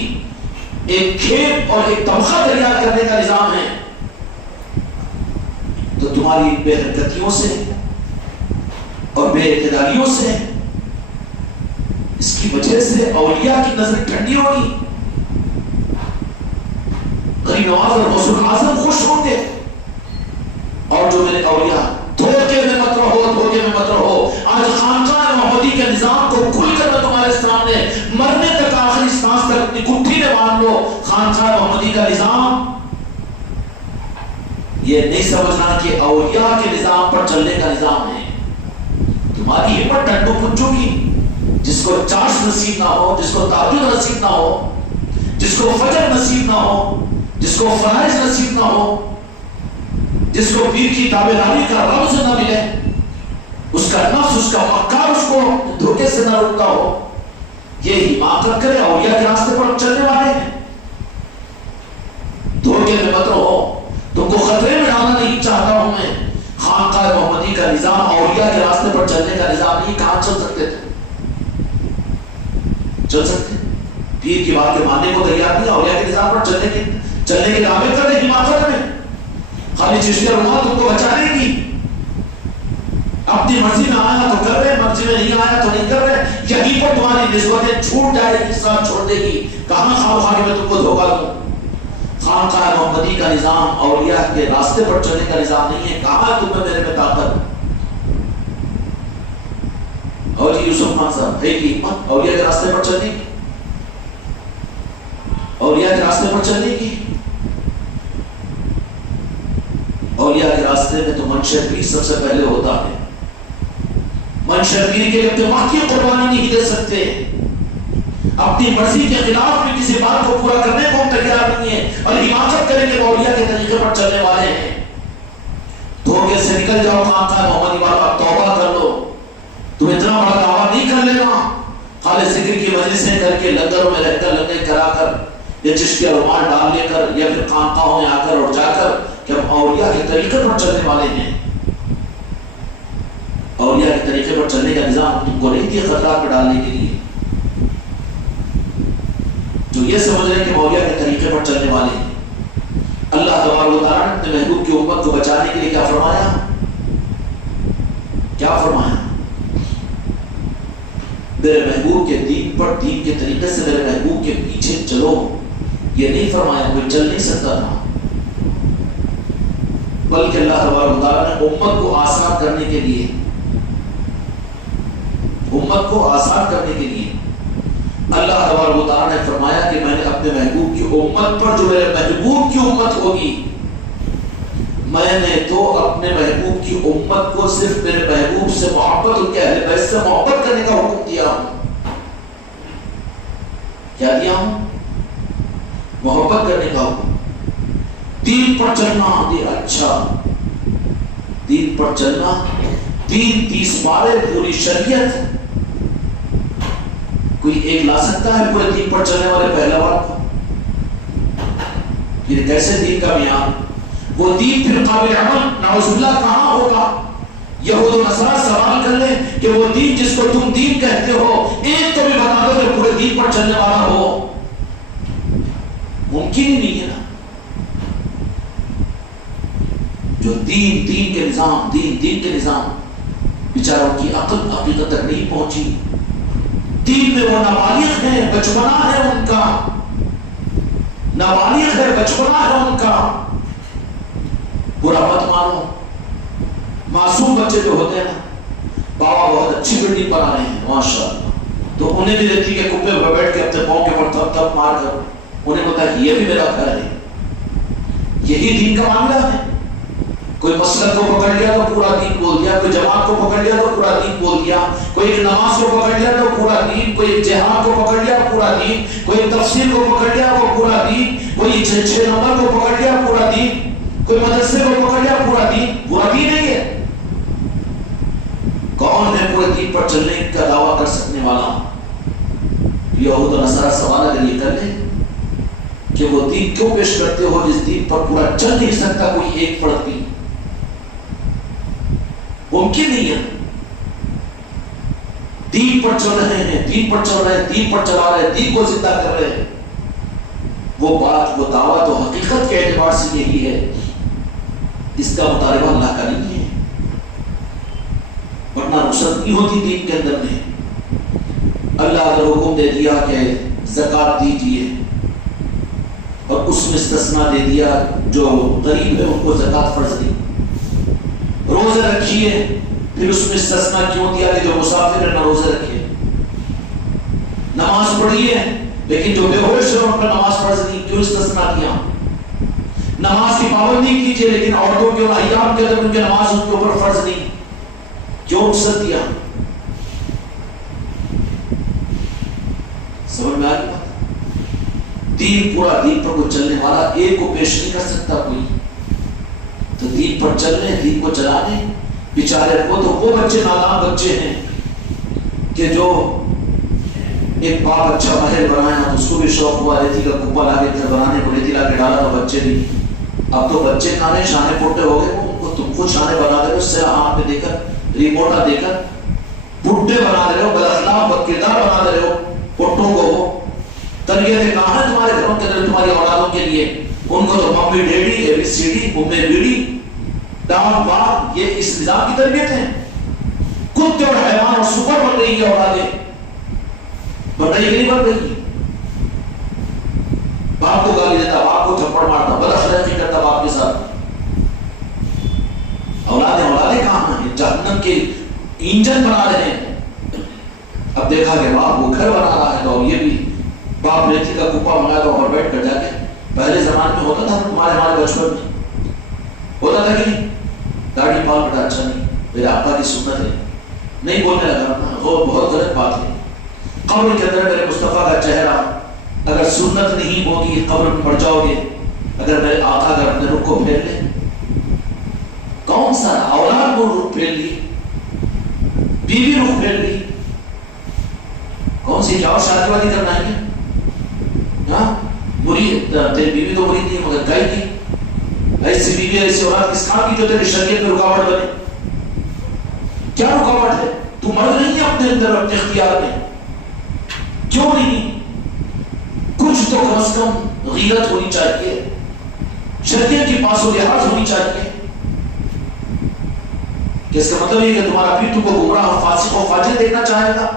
ایک کھیپ اور ایک تمخہ تیار کرنے کا نظام ہے. تو تمہاری بے حرکتیوں سے اور بے اعتدالیوں سے، اس کی وجہ سے اولیاء کی نظر ٹھنڈی ہوگی. غریب نواز اور غوث الاعظم خوش ہوں گے. اور جو میرے اولیاء دھوکے میں مت رہو، دھوکے میں مت رہو. آج خانقاہ محمدی کے نظام کو کھل کر میں تمہارے سامنے مرنے تک آخری سانس تک اپنی گٹھی میں مان لو. خانقاہ محمدی کا نظام یہ نہیں سمجھنا کہ اولیاء کے نظام پر چلنے کا نظام ہے. تمہاری ہمت ٹنڈو پنچو کی، جس کو چاش نصیب نہ ہو، جس کو تہجد نصیب نہ ہو، جس کو فجر نصیب نہ ہو، جس کو فرائض نصیب نہ ہو، جس کو پیر کی تابعداری کا رمز نہ ملے، اس کا نفس، اس کا مکار اس کو دھوکے سے نہ روکتا ہو، یہ حماقت کرے. اولیاء کے راستے پر چلنے والے ہیں. دھوکے میں مت رہو. تم کو خطرے میں ڈالنا نہیں چاہتا ہوں میں. خانقاہ محمدی کا نظام اولیاء کے راستے پر چلنے کا نظام نہیں. کہاں چل سکتے تھے؟ چل سکتے. پیر کی بات کے ماننے کو تیار نہیں. اولیاء کے نظام پر چلنے کے دعوے کر رہے حماقت میں. خالی چشتیہ روحات تم کو بچانے کی. اپنی مرضی میں آیا تو کر رہے، مرضی میں نہیں آیا تو نہیں کر رہے. یہیں پر تمہاری نسبتیں چھوٹ جائے گی، ساتھ چھوڑ دے گی. کہاں خواہ کہ میں تم کو دھوکہ دوں. خانقاہ محمدی کا نظام اولیاء کے راستے پر چلنے کا نظام نہیں ہے. کہاں تم میں میرے میں طاقت. اور جی یوسف خان صاحب ہے کی ہمت اولیاء کے راستے پر چلنے کی، اولیاء کے راستے پر چلنے کی. اولیاء کے راستے میں تو منشا پیر سب سے پہلے ہوتا ہے. منشا پیر کے لیے اپنے وقت کی قربانی نہیں دے سکتے. اپنی مرضی کے خلاف بھی کسی بات کو پورا کرنے کو ہم تیار نہیں ہیں اور حماقت کریں کہ اولیاء کے طریقے پر چلنے والے ہیں. دھوکے سے نکل جاؤ. خانقاہ محمدی والا توبہ کر لو. تم اتنا بڑا دعویٰ نہیں کر لینا خالی ذکر کی مجلسیں کر کے لنگروں میں رہ کر لنگر کرا کر یا چشتیہ رومال ڈال لے کر یا پھر خانقاہوں میں آ کر اور جا کر کہ ہم اولیاء کے طریقے پر چلنے والے ہیں. اولیاء کے طریقے پر چلنے کا نظام تم کو نہیں دیا خطرات میں ڈالنے کے لیے. جو یہ سمجھ رہے ہیں کہ اولیاء کے طریقے پر چلنے والے ہیں. اللہ تبارک و تعالیٰ نے اپنے محبوب کی امت کو بچانے کے لیے کیا فرمایا؟ کیا فرمایا؟ میرے محبوب کے دین پر، دین کے طریقے سے میرے محبوب کے پیچھے چلو. یہ نہیں فرمایا کوئی چل نہیں سکتا تھا، بلکہ اللہ تبارک و تعالیٰ نے امت کو آسان کرنے کے لیے، امت کو آسان کرنے کے لیے اللہ تبارک و تعالیٰ نے فرمایا کہ میں نے اپنے محبوب کی امت پر، جو میرے محبوب کی امت ہوگی، میں نے تو اپنے محبوب کی امت کو صرف میرے محبوب سے محبت، ان کے اہل بیت سے محبت کرنے کا حکم دیا ہوں. کیا دیا ہوں؟ محبت کرنے کا حکم. دین پر چلنا دیا. اچھا دین پر چلنا، دین 30 پارے، پوری شریعت. کوئی ایک لا سکتا ہے پورے دین پر چلنے والے پہلوان کو؟ یہ کیسے دین کا معیار؟ وہ دین پھر قابل عمل نعوذ باللہ کہاں ہوگا؟ یہود و نصارہ سوال کر لیں کہ وہ دین جس کو تم دین کہتے ہو ایک تو بھی بتا دو کہ پورے دین پر چلنے والا ہو. ممکن ہی نہیں ہے نا. جو دین کے نظام، دین کے نظام، بیچاروں کی عقل حقیقت تک نہیں پہنچی. دین میں وہ نابالغ ہے، بچپنا ہے ان کا، نابالغ ہے، بچپنا ہے ان کا. برا مت مانو. معصوم بچے جو ہوتے ہیں نا، بابا بہت اچھی بلڈنگ بنا رہے ہیں ماشاءاللہ، تو انہیں بھی دیکھتی کہ کپے پر بیٹھ کے اپنے پاؤں کے اوپر تھپ تھپ مار کر انہیں پتا کہ یہ بھی میرا گھر ہے. یہی دین کا معاملہ ہے. کوئی مسلک کو پکڑ لیا تو پورا دین بول دیا، کوئی جماعت کو پکڑ لیا تو پورا دین بول دیا، کوئی ایک نماز کو پکڑ لیا تو پورا دین، کوئی ایک جہاد کو پکڑ لیا پورا دین، کوئی ایک تفسیر کو پکڑ لیا وہ پورا دین، کوئی 6 نمبر کو پکڑ لیا پورا دین، کوئی مدرسے کو پکڑ لیا پورا دین. پورا دین نہیں ہے. کون ہے پورے دین پر چلنے کا دعویٰ کر سکنے والا؟ یہود و نصارہ سوال اگر یہ کر لیں کہ وہ دین کیوں پیش کرتے ہو جس دین پر پورا چل نہیں سکتا کوئی ایک فرد بھی؟ ممکن نہیں ہے. دین پر چل رہے ہیں، دین پر چل رہے ہیں، دین پر چلا رہے ہیں، دین کو زندہ کر رہے ہیں، وہ بات، وہ دعوت و حقیقت کے اعتبار سے یہی ہے، اس کا مطالبہ اللہ کا نہیں ہے، ورنہ نصرت نہیں ہوتی دین کے اندر میں۔ اللہ اگر حکم دے دیا کہ زکوٰۃ دیجیے اور اس میں استثناء دے دیا جو غریب ہے ان کو زکوٰۃ فرض دی، روزے رکھیے پھر اس میں استثناء کیوں دیا کہ جو مسافر ہے نہ روزے رکھیے، نماز پڑھیے لیکن جو بے ہوش ہے ان پر نماز فرض نہیں، کیوں استثناء کیا؟ نماز کی پابندی کیجیے لیکن عورتوں کے اور ایام کے اندر ان کی نماز ان کے اوپر فرض نہیں، کیوں رخصت دیا؟ سمجھ میں آ گئی بات؟ دین پورا، دین پر کوئی چلنے والا ایک کو پیش نہیں کر سکتا کوئی، تو دین پر چلنے، دین کو چلانے بیچارے کو، تو وہ بچے نادان بچے ہیں کہ جو ایک باپ اچھا محل بنایا تو اس کو بھی شوق ہوا ریتی کا کپا لا کے گھر بنانے کو، ریتی لا کے ڈالا تو بچے بھی، اب تو بچے کھانے شانے پوٹے ہو گئے، ان کو تم کو شانے بنا دے رہے ہو، اس سے ہاتھ پہ دے کر ریموٹا دے کر بڈھے بنا دے رہے ہو، بد اخلاق بد کردار بنا دے رہے ہو پوٹوں کو۔ وہ تربیتیں کہاں ہیں تمہارے گھروں کے اندر تمہاری اولادوں کے لیے؟ ان کو تو ممی ڈیڈی اے بی سی ڈی ممی بیڑی ڈاک باغ، یہ اس نظام کی تربیت ہے۔ کتے اور حیوان اور سپر بن رہی ہے اولادیں، بن رہی نہیں بن رہی؟ باپ کو گالی دیتا، باپ کو تھپڑ مارتا، بد اخلاقی کرتا باپ کے ساتھ، اولادیں کہاں ہیں؟ جہنم کے انجن بنا رہے ہیں۔ اب دیکھا کہ باپ وہ گھر بنا رہا ہے تو یہ بھی باپ ریتی کا کپا منگایا تو اوپر بیٹھ کر جا کے، پہلے زمانے میں ہوتا تھا، ہمارے بچپن میں ہوتا تھا کہ نہیں، داڑھی پال بڑا اچھا نہیں، میرے آقا کی سنت ہے، نہیں بولنے لگا، وہ بہت غلط بات ہے۔ قبر کے اندر میرے مصطفیٰ کا چہرہ اگر سنت نہیں ہوگی قبر میں مر جاؤ گے، اگر میرے آقا اگر اپنے رخ کو پھیر لے، کون سا اولاد کو رخ پھیر لی، بیوی رخ پھیر لی، کون سی جاؤ شادی وادی کرنا ہے؟ ہاں مرید، تیری بیوی تو مرید نہیں مگر گئی تھی، ایسی بیوی ایسی اولاد کس کام کی جو تیری شریعت میں رکاوٹ بنے؟ کیا رکاوٹ ہے؟ تو مرد نہیں ہے اپنے اندر، اپنے اختیار میں، کیوں نہیں؟ کچھ تو کم از کم غیرت ہونی چاہیے، شریعت کی پاس و لحاظ ہونی چاہیے، کہ اس کا مطلب یہ کہ تمہارا پیر تم کو گمراہ اور فاسق و فاجر دیکھنا چاہے گا؟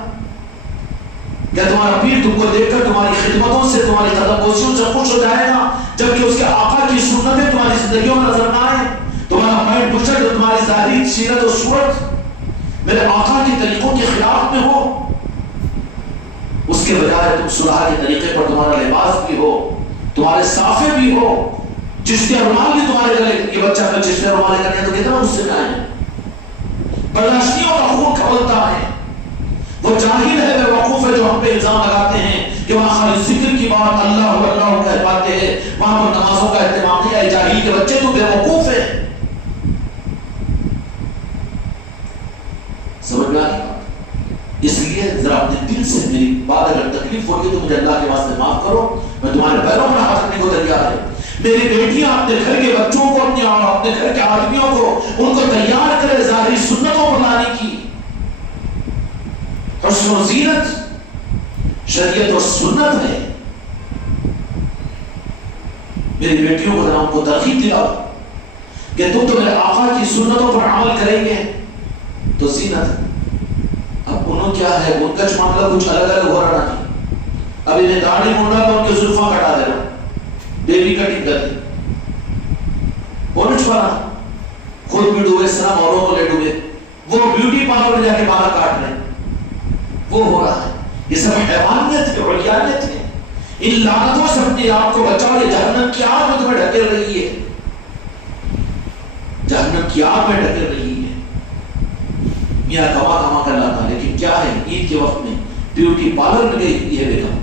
کیا تمہارا پیر تم کو دیکھ کر تمہاری خدمتوں سے، تمہاری قدم بوسیوں سے خوش ہو جائے گا، جبکہ اس کے آقا کی سنتیں تمہاری زندگیوں میں نظر نہ آئے؟ تمہارا مائنڈ مشرق تمہاری ظاہری سیرت و صورت میرے آقا کے طریقوں کے خلاف میں ہو، اس کے بجائے تم صلح کے طریقے پر تمہارا لباس بھی ہو، تمہارے صافے بھی ہو، چشتیہ رومال بھی تمہارے گلے، یہ بچہ اگر چشتیہ رومال کرنے تو کتنا غصے میں آئے، برداشتیوں کا خون کھولتا ہے، وہ جاہل ہے، بے وقوف ہے جو ہم پہ الزام لگاتے ہیں کہ وہاں خالی ذکر کی بات اللہ اللہ کہہ پاتے ہیں، وہاں پر نمازوں کا اہتمام نہیں ہے، جاہل کے بچے تو بے وقوف ہے۔ سمجھ میں آئی؟ اس لیے ذرا اپنے دل سے میری بات اگر تکلیف ہوگی تو مجھے اللہ کے واسطے معاف کرو، میں تمہارے پیروں میں ہاتھ رکھنے کو تیار ہے۔ میری بیٹیاں اپنے گھر کے بچوں کو، اپنے گھر کے آدمیوں کو، ان کو تیار کرے ظاہری سنتوں پر لانے کی، حسن و زینت شریعت اور سنت ہے۔ میری بیٹیوں کو ذرا ان کو ترغیب دلاؤ کہ تم تو میرے آقا کی سنتوں پر عمل کریں گے تو زینت۔ اب انہوں کیا ہے، ان کا معاملہ کچھ الگ الگ ہو رہا نہیں، اب انہیں داڑھی مونڈا تو ان کے زلفاں کٹا دینا، بیبی کٹنگ کر دی، کون چھپانا، خود بھی ڈوبے سلام اوروں کو لے ڈوبے، وہ بیوٹی پارلر میں جا کے باہر کاٹ رہے ہیں، وہ ہو رہا ہے۔ یہ سب حیوانیت ہے، علیانیت ہے۔ ان لعنتوں سے اپنے آپ کو بچاؤ، یہ جہنم کی آگ میں تمہیں ڈھکیل رہی ہے، جہنم کی آگ میں ڈھکیل رہی ہے۔ میاں کما کر لاتا، لیکن کیا ہے، عید کے وقت میں بیوٹی پارلر میں گئی یہ بیگم،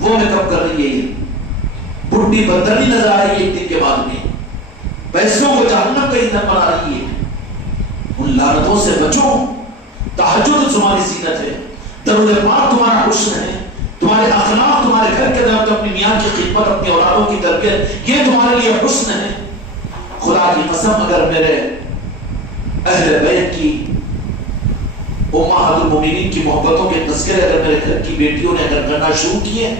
وہ میک اپ کر رہی ہے، بڈھی بدترنی نظر آ رہی ہے ایک دن کے بعد میں، پیسوں کو جہنم کا ایندھن بنا رہی ہے۔ ان لعنتوں سے بچو۔ تہجد تمہاری زینت ہے، درود پاک تمہارا حسن ہے، تمہارے اخلاق، تمہارے گھر کے اندر اپنی میاں کی خدمت، اپنی اولادوں کی تربیت، یہ تمہارے لیے حسن ہے۔ خدا کی قسم اگر میرے اہل بیت کی امہات المومنین کی محبتوں کے تذکرے اگر میرے گھر کی بیٹیوں نے اگر کرنا شروع کیے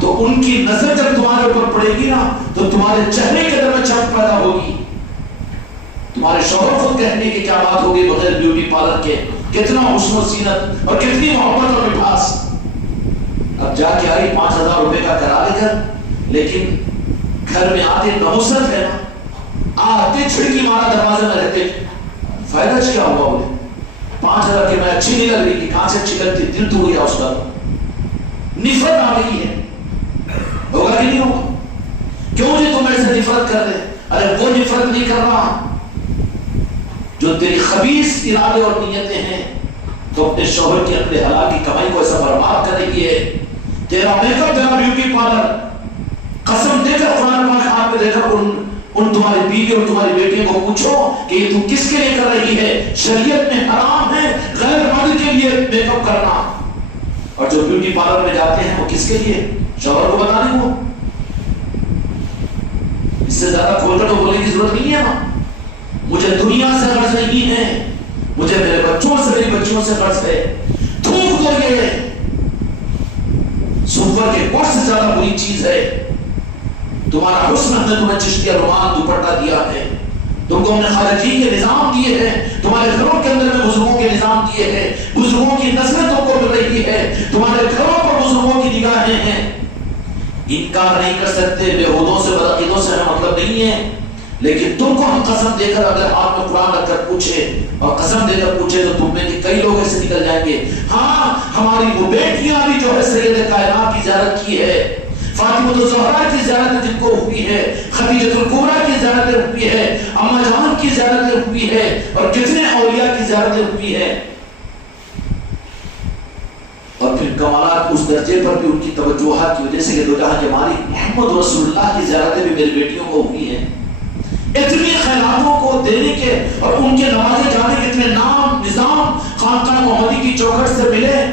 تو ان کی نظر جب تمہارے اوپر پڑے گی نا تو تمہارے چہرے کے اندر میں چمک پیدا ہوگی. تمہارے شوہر خود کہنے کی کیا بات ہوگی بغیر بیوٹی پارلر کے, کتنا حسن و زینت اور کتنی محبت اور مٹھاس. اب جا کے آئی 5,000 روپے کا کرا لے کر, لیکن گھر میں آتے نحوست ہے نا, آتے چھڑکی مارا دروازے میں رہتے, فائدہ کیا ہوا بولے 5,000 کی میں اچھی نہیں لگ رہی تھی, کہاں سے اچھی لگتی, دل ٹوٹ گیا اس کا, نفرت آ گئی ہے. ہوگا کہ نہیں ہوگا؟ کیوں مجھے تم میرے سے نفرت کر دے؟ ارے وہ نفرت نہیں کر رہا جو تیری خبیث ارادے اور نیتیں ہیں. تو اپنے شوہر کی اپنے حلال کی کمائی کو ایسا برباد کر رہی ہے. تیرا میک اپ, تیرا بیوٹی پارلر, قسم دے کر قرآن پاک ہاتھ میں دے کر ان تمہاری بیوی اور تمہاری بیٹیوں کو پوچھو کہ یہ تم کس کے لیے کر رہی ہے. شریعت میں حرام ہے غیر مرد کے لیے میک اپ کرنا. اور جو بیوٹی پارلر میں جاتے ہیں وہ کس کے لیے؟ شوہر کو بتانے کو. اس سے زیادہ کھول کر تو بولنے کی ضرورت نہیں ہے نا. مجھے دنیا سے غرض نہیں ہے, مجھے میرے بچوں سے میری بچیوں سے غرض ہے. تھوک دو یہ سور کے گوشت سے زیادہ بری چیز ہے. تمہارا حسن ہم نے تمہیں چشتیہ رومال دوپٹہ دیا ہے, تم کو ہم نے خارجی کے نظام دیے ہیں, تمہارے گھروں کے اندر میں بزرگوں کے نظام دیے ہیں, بزرگوں کی نسلیں تم کو مل رہی ہے, تمہارے گھروں پر بزرگوں کی نگاہیں ہیں. انکار نہیں کر سکتے, بےہودوں سے بدعقیدوں سے ہمیں مطلب نہیں ہے. لیکن تم کو ہم قسم دے کر اگر ہاتھ میں قرآن رکھ کر پوچھے اور قسم دے کر پوچھے تو تم میں کئی لوگ ایسے نکل جائیں گے. ہاں ہماری وہ بیٹیاں بھی جو ہے سید کائنات کی زیارت کی ہے, فاطمہ الزہرا کی زیارت جن کو ہوئی ہے, خدیجہ الکبریٰ کی زیارتیں ہوئی ہے, اماں جان کی زیارتیں ہوئی ہے, اور کتنے اولیاء کی زیارتیں ہوئی ہے. اور پھر کمالات اس درجے پر بھی ان کی توجہات کی وجہ سے کہ دو جہاں کے مالک محمد رسول اللہ کی زیارتیں بھی میری بیٹیوں کو ہوئی ہیں. اتنی خیراتوں کو دینے کے اور ان کے نوازے جانے کے اتنے نام نظام خانقاہ محمدی کی چوکھٹ سے ملے,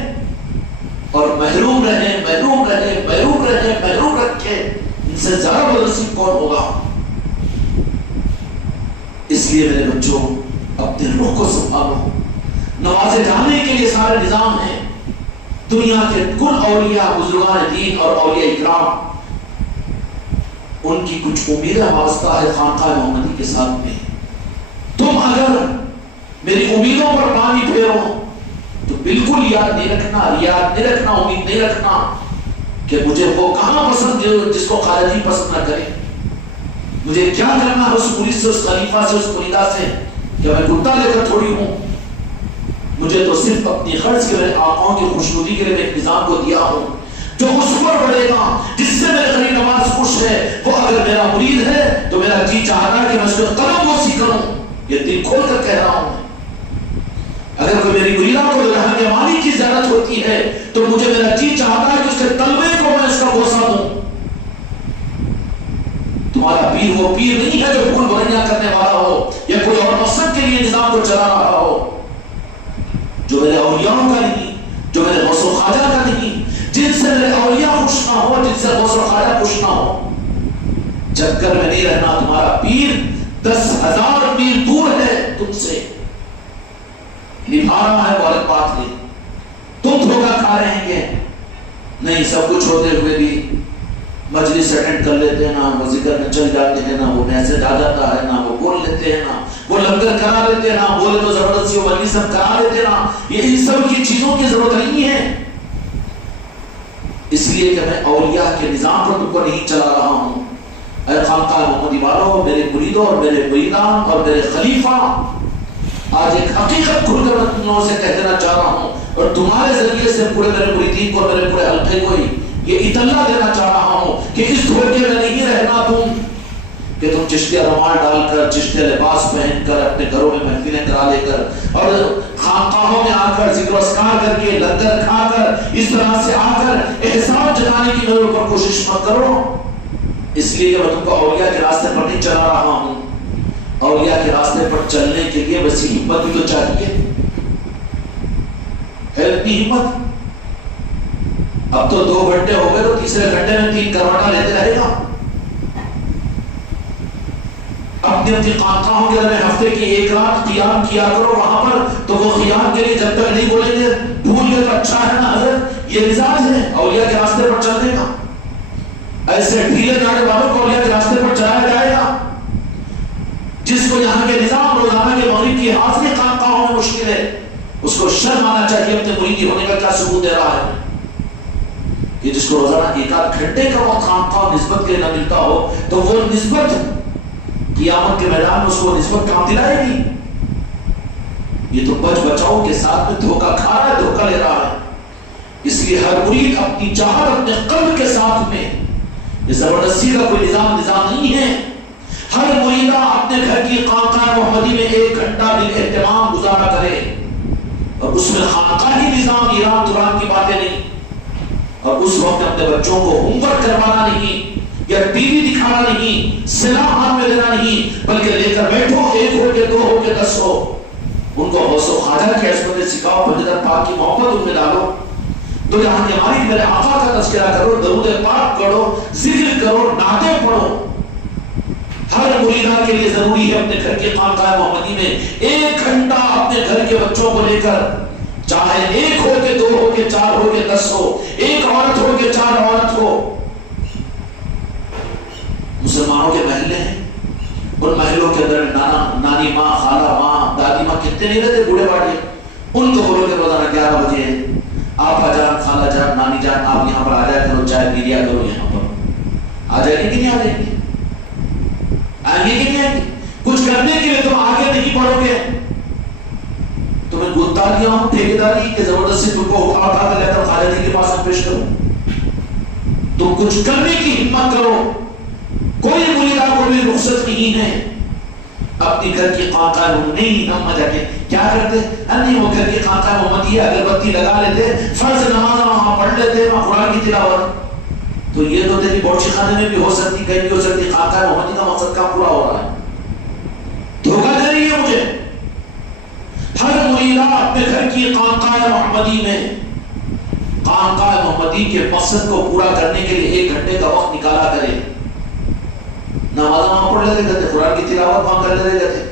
اور محروم رہے محروم رہے محروم رہے محروم رکھے. ان سے زیادہ بدنصیب کون ہوگا؟ اس لیے میرے بچوں اپنے روح کو سنبھالو. نوازے جانے کے لیے سارے نظام ہیں. دنیا کے کل اولیاء بزرگان دین اور اولیاء اکرام ان کی کچھ امیدیں وابستہ ہے خانقاہ محمدی کے ساتھ میں. تم اگر میری امیدوں پر پانی پھیرو تو بالکل یاد نہیں رکھنا, یاد نہیں رکھنا, امید نہیں رکھنا کہ مجھے وہ کہاں پسند جس کو خارجی پسند نہ کرے. مجھے کیا کرنا ہے اس پولیس سے, اس خلیفہ سے, اس مریدہ سے, کہ میں کتا لے کر تھوڑی ہوں. مجھے تو صرف اپنی خرچ کے میرے آقاؤں کی خوشنودی کے لیے میں ایک نظام کو دیا ہوں. جو اس پر بڑھے گا, جس سے میرے غریب نواز خوش ہے, وہ اگر میرا مرید ہے تو میرا جی چاہتا ہے کہ میں اس کے قدم بوسی کروں. یہ دل کھول کر کہہ رہا ہوں. اگر کوئی میری مریدہ کو جہاں کے مالک کی زیارت ہوتی ہے تو مجھے میرا جی چاہتا ہے کہ اس کے تلوے کو میں اس کا بوسہ دوں. تمہارا پیر وہ پیر نہیں ہے جو بھول بھلائیاں کرنے والا ہو یا کوئی اور مقصد کے لیے نظام کو چلا رہا ہو. جو میرے اولیاء کا نہیں, جو میرے غوث و خواجہ کا نہیں, جن سے میرے اولیاء خوش نہ ہو, جن سے غوث و خواجہ خوش نہ ہو. چکر میں نہیں رہنا. تمہارا پیر 10,000 میل دور ہے تم سے, نبھا رہا ہے وہ الگ بات ہے. تم دھوکہ کھا رہے ہیں نہیں. سب کچھ ہوتے ہوئے بھی مجلس اٹینڈ کر لیتے ہیں نا, وہ ذکر میں چل جاتے ہیں نا, وہ میسج آ جاتا ہے نا, وہ بول لیتے ہیں نا, وہ لنگر کرا لیتے ہیں نا, بولے تو زبردستی وہ مجلس سب کرا لیتے ہیں نا. یہ ان سب کی چیزوں کی ضرورت نہیں ہے. اس لیے کہ میں اولیاء کے نظام پر تم کو نہیں چلا رہا ہوں. اے خانقاہ محمدی والوں, میرے مریدوں اور میرے مریدان اور میرے خلیفہ, آج ایک حقیقت کھل کر تم لوگوں سے کہہ دینا چاہ رہا ہوں, اور تمہارے ذریعے سے پورے میرے مریدین کو, میرے پورے حلقے کو یہ اطلاع دینا چاہ رہا ہوں کہ اس دھوکے میں نہیں رہنا تم کہ تم چشتیہ رومال ڈال کر, چشتیہ لباس پہن کر, اپنے گھروں میں محفلیں کرا لے کر اور خانقاہوں میں آ کر ذکر و اذکار کر کے لنگر کھا کر اس طرح سے آ کر احسان جتانے کی میرے اوپر کوشش مت کرو. اس لیے کہ میں تم کو اولیاء کے راستے پر نہیں چلا رہا ہوں. اولیاء کے راستے پر چلنے کے لیے بس ہمت بھی تو چاہیے, ہے اتنی ہمت؟ اب تو 2 گھنٹے ہو گئے تو تیسرے گھنٹے میں 3 کرواٹا لیتے رہے گا. اب اپنی اپنی خانقاہوں کے اندر ہفتے کی ایک رات قیام کیا کرو وہاں پر، تو وہ قیام کے لیے جب تک نہیں بولیں گے بھول گئے تو اچھا ہے نا حضرت، یہ مزاج ہے اولیاء کے راستے پر چلنے کا. ایسے ڈھیلے جانے والوں کو اولیاء کے راستے پر چلایا جائے گا. جس کو یہاں کے نظام روزانہ کے مغرب کی حاضری خانقاہوں میں مشکل ہے، اس کو شرم آنا چاہیے اپنے مریدی ہونے کا کیا ثبوت دے رہا ہے. کہ جس کو روزانہ ایک آدھ گھنٹے کا وقت خانقاہ نسبت کے نہ ملتا ہو تو وہ نسبت قیامت کے میدان میں اس کو نسبت کام دلائے گی. یہ تو بچ بچاؤ کے ساتھ میں دھوکہ کھا رہا ہے، دھوکہ لے رہا ہے. اس لیے ہر مرید اپنی چاہت اپنے قلب کے ساتھ میں، یہ زبردستی کا کوئی نظام نہیں ہے. ہر مریدہ اپنے گھر کی خانقاہ محمدی میں 1 گھنٹہ بالاہتمام گزارا کرے، اور اس میں خانقاہی نظام ایران دوران کی باتیں نہیں، اور اس وقت اپنے بچوں کو ہوم ورک کروانا نہیں یا ٹی وی دکھانا نہیں، سلاح ہاتھ میں دینا نہیں، بلکہ لے کر بیٹھو، 1 ہو کے 2 ہو کے 10 ہو، ان کو غوث و خواجہ کی عظمتیں سکھاؤ، بندر پاک کی محبت ان میں ڈالو. تو جہاں کے مالک میرے آقا کا تذکرہ کرو، درود پاک پڑھو، ذکر کرو، نعتیں پڑھو. ہر مریدہ کے لیے ضروری ہے اپنے گھر کی خانقاہ محمدی میں 1 گھنٹہ اپنے گھر کے بچوں کو لے کر، چاہے 1 ہو کے 2 ہو کے 4 ہو کے 10 ہو، 1 عورت ہو کے 4 عورت ہو. مسلمانوں کے محلے ہیں، ان محلوں کے اندر نانی ماں، خالہ ماں، دادی ماں کتنے نہیں رہتے، بوڑھے باڑے، ان کو بولو کہ روزانہ 11 بجے آپا جان، خالہ جان، نانی جان آپ یہاں پر آ جایا کرو، چائے پی لیا کرو. یہاں پر آ جائیں گے کہ نہیں آ جائیں گے؟ آئیں گے کہ نہیں آئیں گے؟ کچھ کرنے کے لیے تم آگے نہیں بڑھو گے. تمہیں گتا دیا ہوں ٹھیکیداری کہ زبردستی تم کو اٹھا کر لے کر خالد جی کے پاس پیش کرو. تم کچھ کرنے کی ہمت کرو. کوئی مریدہ کو بھی رخصت نہیں ہے. اپنی گھر کی خانقاہ نہیں، ہم جا کے کیا کرتے نہیں، وہ گھر کی خانقاہ محمدی ہے، اگربتی لگا لیتے، فرض نماز وہاں پڑھ لیتے، وہاں قرآن کی تلاوت. تو یہ تو تیری بورچی خانے میں بھی ہو سکتی، کہیں بھی ہو سکتی. خانقاہ محمدی کا مقصد کا پورا ہو رہا ہے. دھوکہ دے رہی ہے مجھے. ہر مریدہ اپنے گھر کی خانقاہ محمدی میں خانقاہ محمدی کے مقصد کو پورا کرنے کے لیے 1 گھنٹے کا وقت نکالا کرے. نماز وہاں پڑھ لیتے تھے، قرآن کی تلاوت وہاں کر لیتے تھے،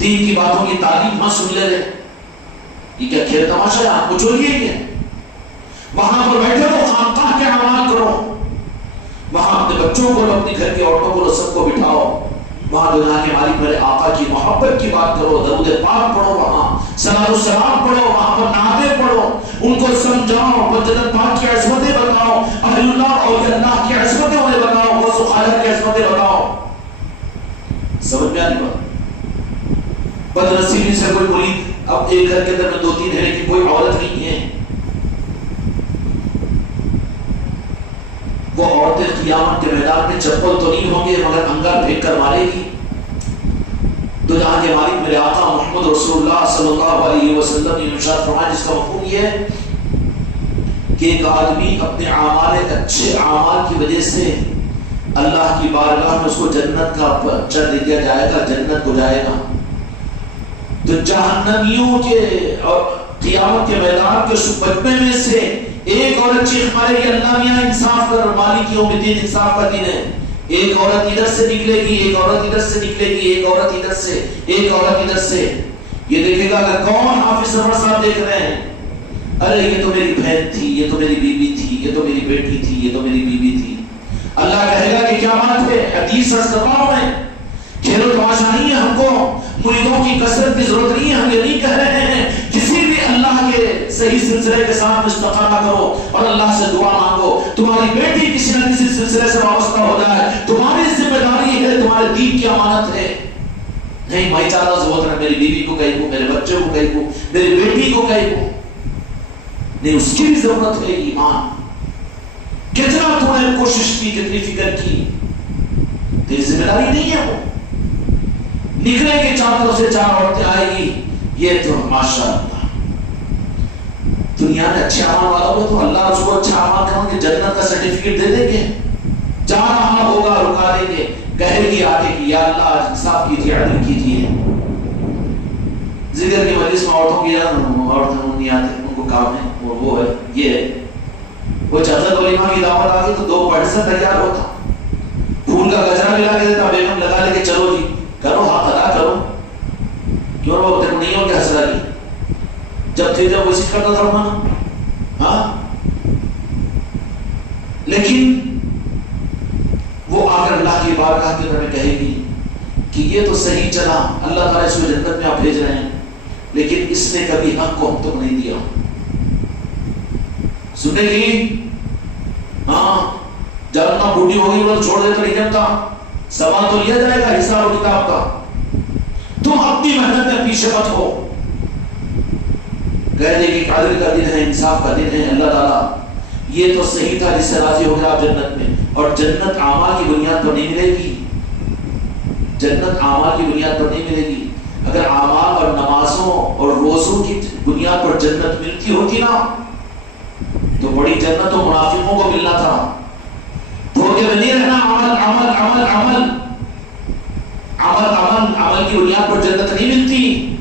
دین کی باتوں کی تعلیم وہاں سن لیتے. یہ کیا کھیل تماشا ہے؟ آپ کو چوریے کیا؟ وہاں پر بیٹھے ہو خانقاہ کے اعمال کرو. وہاں اپنے بچوں کو، اپنے گھر کی عورتوں کو، سب کو بٹھاؤ. وہاں دنیا کے مالک میرے آقا کی محبت کی بات کرو، درود پاک پڑھو، وہاں صلاۃ و سلام پڑھو، وہاں پر نعتیں پڑھو، ان کو سمجھاؤ، مجدد پاک کی عظمتیں بتاؤ، اہل اللہ اور اللہ کی عظمتیں انہیں بتاؤ، غوث و خواجہ کی عظمتیں بتاؤ. سمجھ میں آنی بات؟ بدنصیبی سے کوئی مرید اب ایک گھر کے اندر میں 2-3 رہنے کی کوئی عورت نہیں ہے. وہ عورتیں قیامت کے میدان میں چپل تو نہیں ہوں گے مگر انگار پھینک کر مارے گی. تو جہاں کے مالک میرے آقا محمد رسول اللہ صلی اللہ علیہ وسلم نے ارشاد فرمایا، جس کا مفہوم یہ ہے کہ ایک آدمی اپنے اعمال، اچھے اعمال کی وجہ سے اللہ کی بارگاہ میں اس کو جنت کا بچہ دے دیا جائے گا، جنت کو جائے گا. تو جہنمیوں کے اور قیامت کے میدان کے بچپے میں سے ایک عورت چیخ مارے گی، اللہ میاں انصاف کر، مالک یوم الدین انصاف کا دن ہے. ایک عورت ادھر سے نکلے گی، ایک عورت ادھر سے نکلے گی، ایک عورت ادھر سے، ایک عورت ادھر سے. یہ دیکھے گا کہ کون حافظ سرور صاحب دیکھ رہے ہیں، ارے یہ تو میری بہن تھی، یہ تو میری بیوی تھی، یہ تو میری بیٹی تھی، یہ تو میری بیوی تھی. اللہ کہے گا کہ کیا بات ہے، حدیث سچ کرتا ہوں میں، کھیل و تماشا نہیں ہے. ہم کو مریدوں کی کثرت کی ضرورت نہیں ہے. ہم یہ نہیں کہہ رہے ہیں کسی بھی اللہ کے صحیح سلسلے کے ساتھ استخارہ کرو اور اللہ سے دعا مانگو. تمہاری بیٹی کسی نہ کسی سلسلے سے وابستہ ہو جائے، تمہاری ذمہ داری ہے، تمہارے دین کی امانت ہے. نہیں بھائی چارہ ضرورت ہے، میری بیوی کو کہیں کو، میرے بچے کو کہیں کو، میری بیٹی کو کہیں کو نہیں، اس کی بھی ضرورت ہے. ایمان کتنا تم نے کوشش کی، کتنی فکر کی، تیری ذمہ داری نہیں ہے. وہ نکلیں گے 4 طرف سے 4 عورتیں آئے گی. یہ تو ماشاءاللہ دنیا میں اچھے اعمال والا ہوگا تو اللہ اس کو اچھا اعمال کرنے کے جنت کا سرٹیفکیٹ دے دیں گے. جا رہا ہوگا رکا دیں گے، کہے گی آگے کی یا اللہ انصاف کیجیے، عدل کیجیے. ذکر کی مجلس میں عورتوں کی عورتیں نہیں آتے، ان کو کام ہے اور وہ ہے یہ ہے. وہ چادر ولیمہ کی دعوت آ گئی تو 2 پڑھ سے تیار ہوتا، پھول کا گجرا ملا کے دیتا، بیگم لگا لے کے چلو جی کرو، حق ادا کرو. کیوں وہ تیرے نہیں ہو گیا حسرہ کی؟ جب تھے جب ویسی کرتا تھا رومانہ. ہاں لیکن وہ آ کر اللہ کی بارگاہ کے میں کہے گی کہ یہ تو صحیح چلا، اللہ تعالیٰ اس کو جنت میں آپ بھیج رہے ہیں، لیکن اس نے کبھی حق کو ہم تک نہیں دیا. سنے گی؟ ہاں جب اپنا بوٹی ہوگی وہ چھوڑ دے تو نہیں جمتا، سوال تو لیا جائے گا حساب و کتاب کا. تم اپنی محنت میں پیچھے مت ہو. کہہ دے کہ عدل کا دن ہے، انصاف کا دن ہے، اللہ تعالیٰ یہ تو صحیح تھا، جس سے راضی ہو گیا آپ جنت میں. اور جنت اعمال کی بنیاد پر نہیں ملے گی، جنت اعمال کی بنیاد پر نہیں ملے گی. اگر اعمال اور نمازوں اور روزوں کی بنیاد پر جنت ملتی ہوتی نا تو بڑی جنت تو منافقوں کو ملنا تھا. دھوکے میں نہیں رہنا. عمل عمل عمل عمل عمل عمل عمل کی بنیاد پر جنت نہیں ملتی،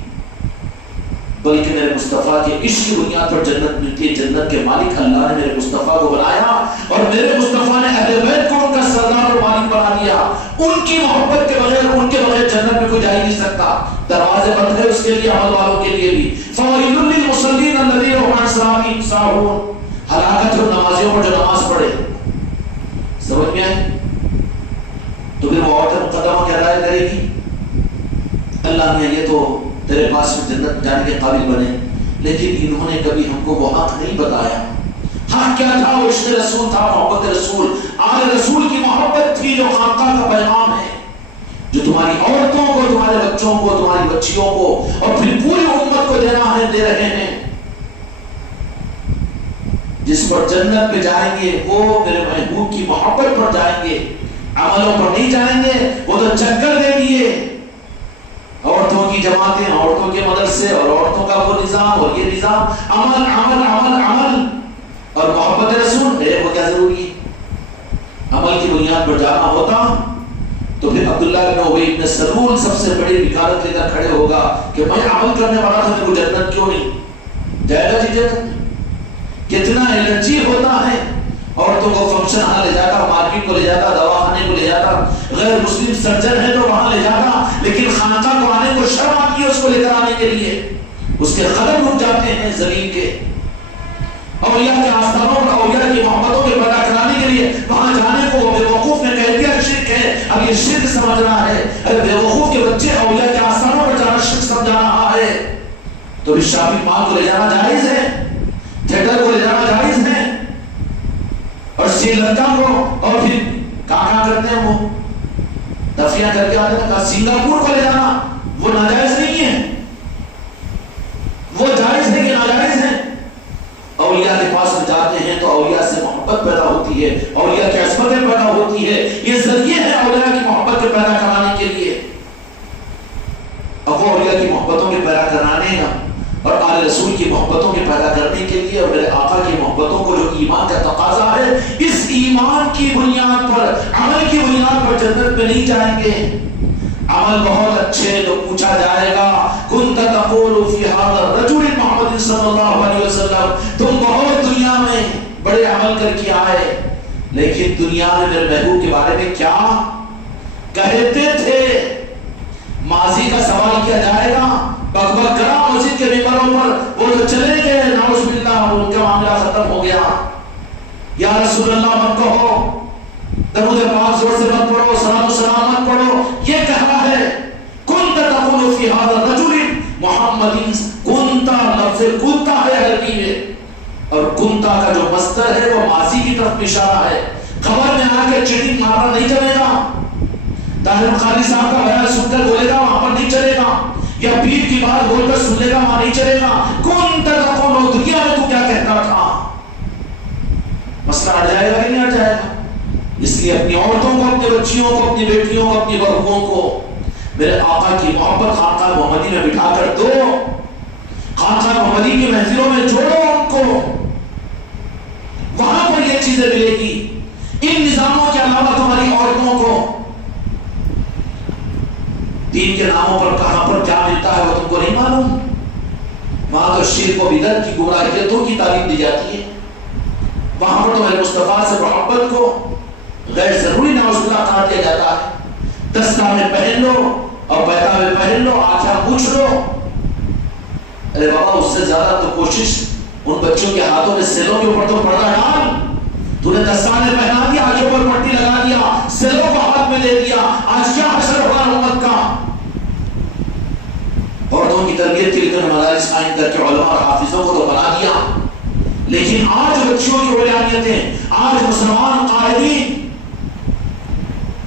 بلکہ میرے مصطفیٰ کے عشق کی بنیاد پر جنت ملتی ہے. جنت کے مالک اللہ نے میرے مصطفیٰ کو بنایا اور میرے مصطفیٰ نے اہل بیت کو ان کا سردار اور مالک بنا دیا. ان کی محبت کے بغیر، ان کے بغیر جنت میں کوئی جا ہی نہیں سکتا. دروازے بند ہے اس کے لیے، عمل والوں کے لیے بھی. فویل للمصلین الذین هم عن صلاتهم ساہون. ہلاکت ہو نمازیوں پر جو نماز پڑھے. سمجھ میں آئے؟ تو پھر وہ عورت مقدمہ کیا رائے کرے گی؟ اللہ نے یہ تو تیرے پاس میں جنت جانے کے قابل بنے، لیکن انہوں نے کبھی ہم کو وہ حق نہیں بتایا. حق کیا تھا؟ وہ عشق رسول تھا، محبت رسول. آل رسول کی محبت تھی جو خانقاہ کا پیغام ہے، جو تمہاری عورتوں کو، تمہارے بچوں کو، تمہاری بچیوں کو اور پھر پوری امت کو دینا ہے، دے رہے ہیں. جس پر جنت پہ جائیں گے وہ میرے محبوب کی محبت پر جائیں گے، عملوں پر نہیں جائیں گے. وہ تو چکر دے دیے، عورتوں کی جماعتیں، عورتوں کے مدرسے اور عورتوں کا وہ نظام اور یہ نظام. عمل عمل عمل عمل اور محبت رسول ہے وہ کیا ضروری ہے؟ عمل کی بنیاد پر جانا ہوتا تو پھر عبداللہ بن ابی بن سلول سب سے بڑی بکارت لے کر کھڑے ہوگا کہ میں عمل کرنے والا تھا، میرے کو جنت کیوں نہیں جائے گا؟ جی جنت کتنا الرجی ہوتا ہے. عورتوں کو فنکشن ہاں لے جاتا، مارکیٹ کو لے جاتا، دواخانے کو لے جاتا، غیر مسلم سرجن ہے تو وہاں لے جاتا، لیکن خانقاہ کو آنے کو شرم آتی ہے اس کو لے کر آنے کے لیے. اس کے قدم رک جاتے ہیں زمین کے. اولیاء کے آستانوں پر اولیاء کی محبتوں کے پیدا کرانے کے لیے وہاں جانے کو وہ بے وقوف نے کہہ دیا شرک ہے. اب یہ شرک سمجھ رہا ہے، ارے بے وقوف کے بچے اولیاء کے آستانوں پر جانا شرک سمجھا رہا ہے. تو بھی شاپنگ مال کو لے جانا جائز ہے، تھیٹر کو لے جانا جائز ہے، اور سری لنکا کو اور پھر کہاں کرتے ہیں وہ دفیاں کر کے آتے ہیں، سنگاپور کو لے جانا وہ ناجائز نہیں ہے، وہ جائز ہے کہ ناجائز ہے. اولیاء کے پاس میں جاتے ہیں تو اولیاء سے محبت پیدا ہوتی ہے، اولیاء کی عصمتیں پیدا ہوتی ہے. یہ ذریعے ہے اولیاء کی محبت کے پیدا کرانے کے لیے. اب وہ اولیاء کی محبتوں کے پیدا کرانے اور آل رسول کی محبتوں کے پیدا کرنے کے لیے اور میرے آقا کی محبتوں کو جو ایمان کا تقاضا ہے، اس ایمان کی بنیاد پر، عمل کی بنیاد پر جنت میں نہیں جائیں گے. عمل بہت اچھے تو پوچھا جائے گا کنت تقول فی هذا الرجل محمد صلی اللہ علیہ وسلم، تم بہت دنیا میں بڑے عمل کر کے آئے، لیکن دنیا میں میرے محبوب کے بارے میں کیا کہتے تھے؟ ماضی کا سوال کیا جائے گا. بک بک کرا مسجد کے ممبروں پر، وہ تو چلے گئے نعوذ باللہ، ان کا معاملہ ختم ہو گیا. یا رسول اللہ مت کہو، درود پاک زور سے مت پڑھو، سلام و سلام مت پڑھو. یہ کہا ہے کنت تقول فی هذا الرجل محمد. کنتا لفظ کنتا ہے عربی میں، اور کنتا کا جو مصدر ہے وہ ماضی کی طرف اشارہ ہے. خبر میں آ کے چیٹنگ مارنا نہیں چلے گا، طاہر بخاری صاحب کا بیان سن کر بولے گا وہاں پر نہیں چلے گا، یا پیر کی بات بول کر سن لے گا وہاں نہیں چلے گا. کنت تقول، دنیا میں تو کیا کہتا تھا؟ مسئلہ آ جائے گا کہ نہیں آ جائے گا؟ اس لیے اپنی عورتوں کو، اپنی بچیوں کو، اپنی بیٹیوں کو، اپنی بہوؤں کو میرے آقا کی محبت خانقاہ محمدی میں بٹھا کر دو، خانقاہ محمدی کی محفلوں میں جوڑو ان کو. وہاں پر یہ چیزیں ملے گی. ان نظاموں کے علاوہ تمہاری عورتوں کو دین کے ناموں پر کہاں پر کیا ملتا ہے وہ تم کو نہیں معلوم. وہاں تو شرک و بدعت کی گمراہیتوں کی تعلیم دی جاتی ہے. وہاں پر تمہارے مصطفیٰ سے محبت کو غیر ضروری نعوذ باللہ قرار دیا جاتا ہے. دستانے پہن لو، اور پہناوے پہن لو، آنکھیں پوچھ لو. ارے بابا اس سے زیادہ تو کوشش ان بچوں کے ہاتھوں میں سیلوں کے اوپر تو پردہ ڈال. تو نے دستانے پہنا دیا، آنکھوں پر پٹی لگا دیا، سیلوں کو ہاتھ میں دے دیا، آج کیا حشر ہوگا امت کا. عورتوں کی تربیت کے لیے مدارس قائم کر کے علماء اور حافظوں کو تو بنا دیا، لیکن آج بچوں کی ولایتیں، آج مسلمان قائدین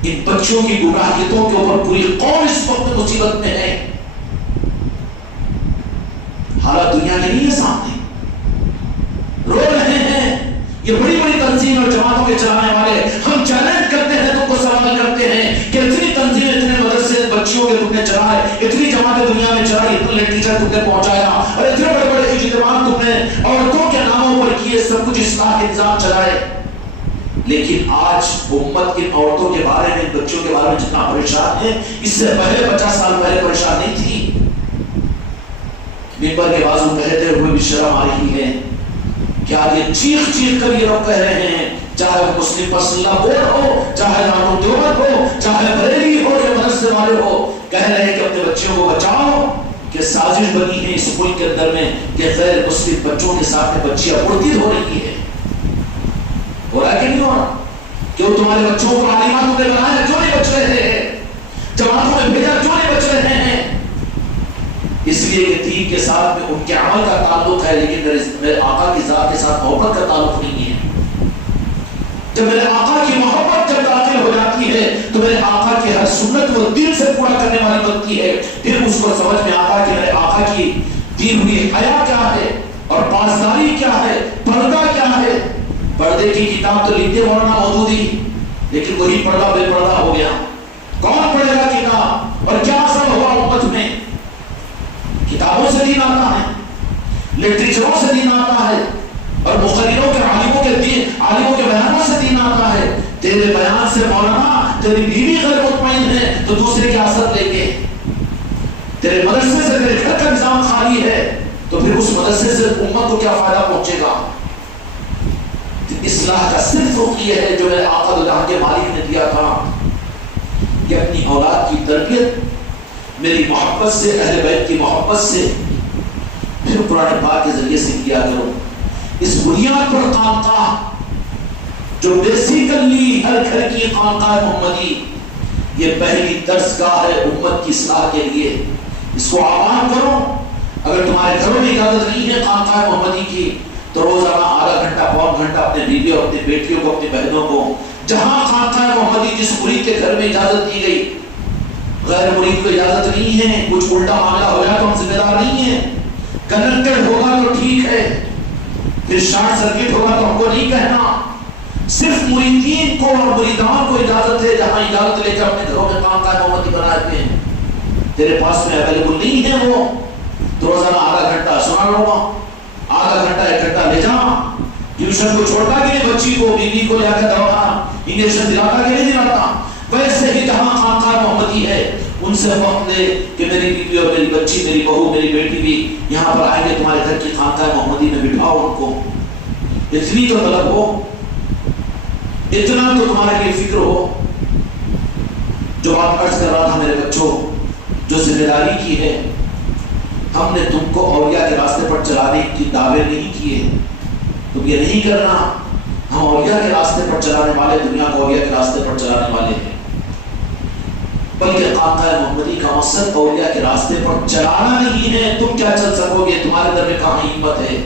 ان بچوں کی گمراہیتوں کے اوپر پوری قوم اس وقت مصیبت میں ہے. حالات دنیا کے نہیں ہے سامنے، رو رہے ہیں یہ بڑی بڑی تنظیم اور جماعتوں کے چلانے والے. ہم چیلنج کرتے ہیں، تم کو سوال کرتے ہیں کہ اتنی تنظیم، اتنے مدرسے بچیوں کے تم نے چلائے، اتنی جماعتیں دنیا میں چلائی، اتنے ٹیچر تم نے پہنچایا، اور اتنے بڑے بڑے اجتماعات تم نے عورتوں کے ناموں پر کیے، سب کچھ اصلاح کے نظام چلائے، لیکن آج امت کی عورتوں کے بارے میں، بچوں کے بارے میں جتنا پریشان ہے، اس سے پہلے 50 سال پہلے پریشان نہیں تھی. ممبر کے بازو کہتے ہوئے بھی شرم آ رہی ہے کہ آج یہ چیخ چیخ کر یہ لوگ کہہ رہے ہیں، چاہے مسلم پسندہ بورڈ ہو، چاہے دارو دیوبند ہو، چاہے بریلی ہو یا مدرسے والے ہو، کہہ رہے ہیں کہ اپنے بچوں کو بچاؤ، کہ سازش بنی ہے اس ملک کے اندر میں کہ غیر مسلم بچوں کے ساتھ میں بچیاں مرتد ہو رہی ہے. ہو رہا کہ نہیں ہو رہا؟ کیوں تمہارے بچوں کو عالمات نے بنایا کیوں نہیں بچ رہے ہیں؟ جماعتوں میں بھیجا کیوں نہیں بچ رہے ہیں؟ اس لیے کہ دین کے ساتھ میں ان کے عمل کا تعلق ہے، لیکن میرے آقا کی ذات کے ساتھ محبت کا تعلق نہیں ہے. جب میرے آقا کی محبت جب داخل ہو جاتی ہے تو میرے آقا کی ہر سنت کو دل سے پورا کرنے والی بنتی ہے. پھر اس کو سمجھ میں آتا کہ میرے آقا کی دی ہوئی حیا کیا ہے اور پاسداری کیا ہے، پردہ کیا ہے. پردے کی کتاب تو لکھتے مولانا مودودی، لیکن وہی پردہ بے پردہ ہو گیا. کون پڑھے گا کتاب اور کیا اثر ہوا امت میں؟ کتابوں سے دین آتا ہے، لٹریچروں سے دین آتا ہے، اور مقرروں کے عالموں کے بیانوں سے دین آتا ہے. تیرے بیان سے مولانا تیری بیوی غیر مطمئن ہے تو دوسرے کے اثر لے کے، تیرے مدرسے سے تیرے گھر کا نظام خالی ہے تو پھر اس مدرسے سے امت کو کیا فائدہ پہنچے گا؟ اصلاح کا صرف رخ یہ ہے جو میرے آقا جہاں کے مالک نے دیا تھا کہ اپنی اولاد کی تربیت میری محبت سے، اہل بیت کی محبت سے، پھر قرآن پاک کے ذریعے سے کیا کرو. اس بنیاد پر خانقاہ جو بیسیکلی ہر گھر کی خانقاہ محمدی، یہ پہلی درسگاہ ہے امت کی اصلاح کے لیے. اس کو آباد کرو. اگر تمہارے گھروں میں اجازت نہیں ہے خانقاہ محمدی کی تو روزانہ آدھا گھنٹہ پون گھنٹہ اپنے بیوی اور اپنی بیٹیوں کو، اپنی بہنوں کو، جہاں خانقاہ محمدی جس مرید کے گھر میں اجازت دی گئی، غیر مرید کو اجازت نہیں ہے، کچھ الٹا معاملہ ہو جائے تو ہم ذمہ دار نہیں ہیں. کنیکٹڈ ہوگا تو ٹھیک ہے، پھر شارٹ سرکٹ ہوگا تو ہم کو نہیں کہنا. صرف مریدین کو اور مریدان کو اجازت ہے، جہاں اجازت لے کر اپنے گھروں میں خانقاہ محمدی بنائے ہوئے ہیں. تیرے پاس میں اویلیبل نہیں ہے وہ تو روزانہ آدھا گھنٹہ سنا لو گا، آدھا گھنٹہ ایک گھنٹہ لے جا. ٹیوشن کو چھوڑتا کہ نہیں بچی کو، بیوی کو لے کر دوا انجیکشن دلاتا کہ نہیں دلاتا؟ ویسے ہی جہاں خانقاہ محمدی ہے ان سے وقت لے کہ میری بیوی اور میری بچی، میری بہو، میری بیٹی بھی یہاں پر آئیں گے تمہارے گھر کی خانقاہ محمدی میں، بٹھاؤ ان کو. اتنی تو طلب ہو، اتنا تو تمہارے لیے فکر ہو. جو بات عرض کر رہا تھا میرے بچوں، جو ذمہ داری کی ہے، ہم نے تم کو اولیاء کے راستے پر چلانے کی دعوے نہیں کیے. تم یہ نہیں کرنا ہم اولیاء کے راستے پر چلانے والے، دنیا کو اولیاء کے راستے پر چلانے والے ہیں، بلکہ خانقاہ محمدی کا مقصد اولیاء کے راستے پر چلانا نہیں ہے. تم کیا چل سکو گے؟ تمہارے در میں کہاں ہمت ہے؟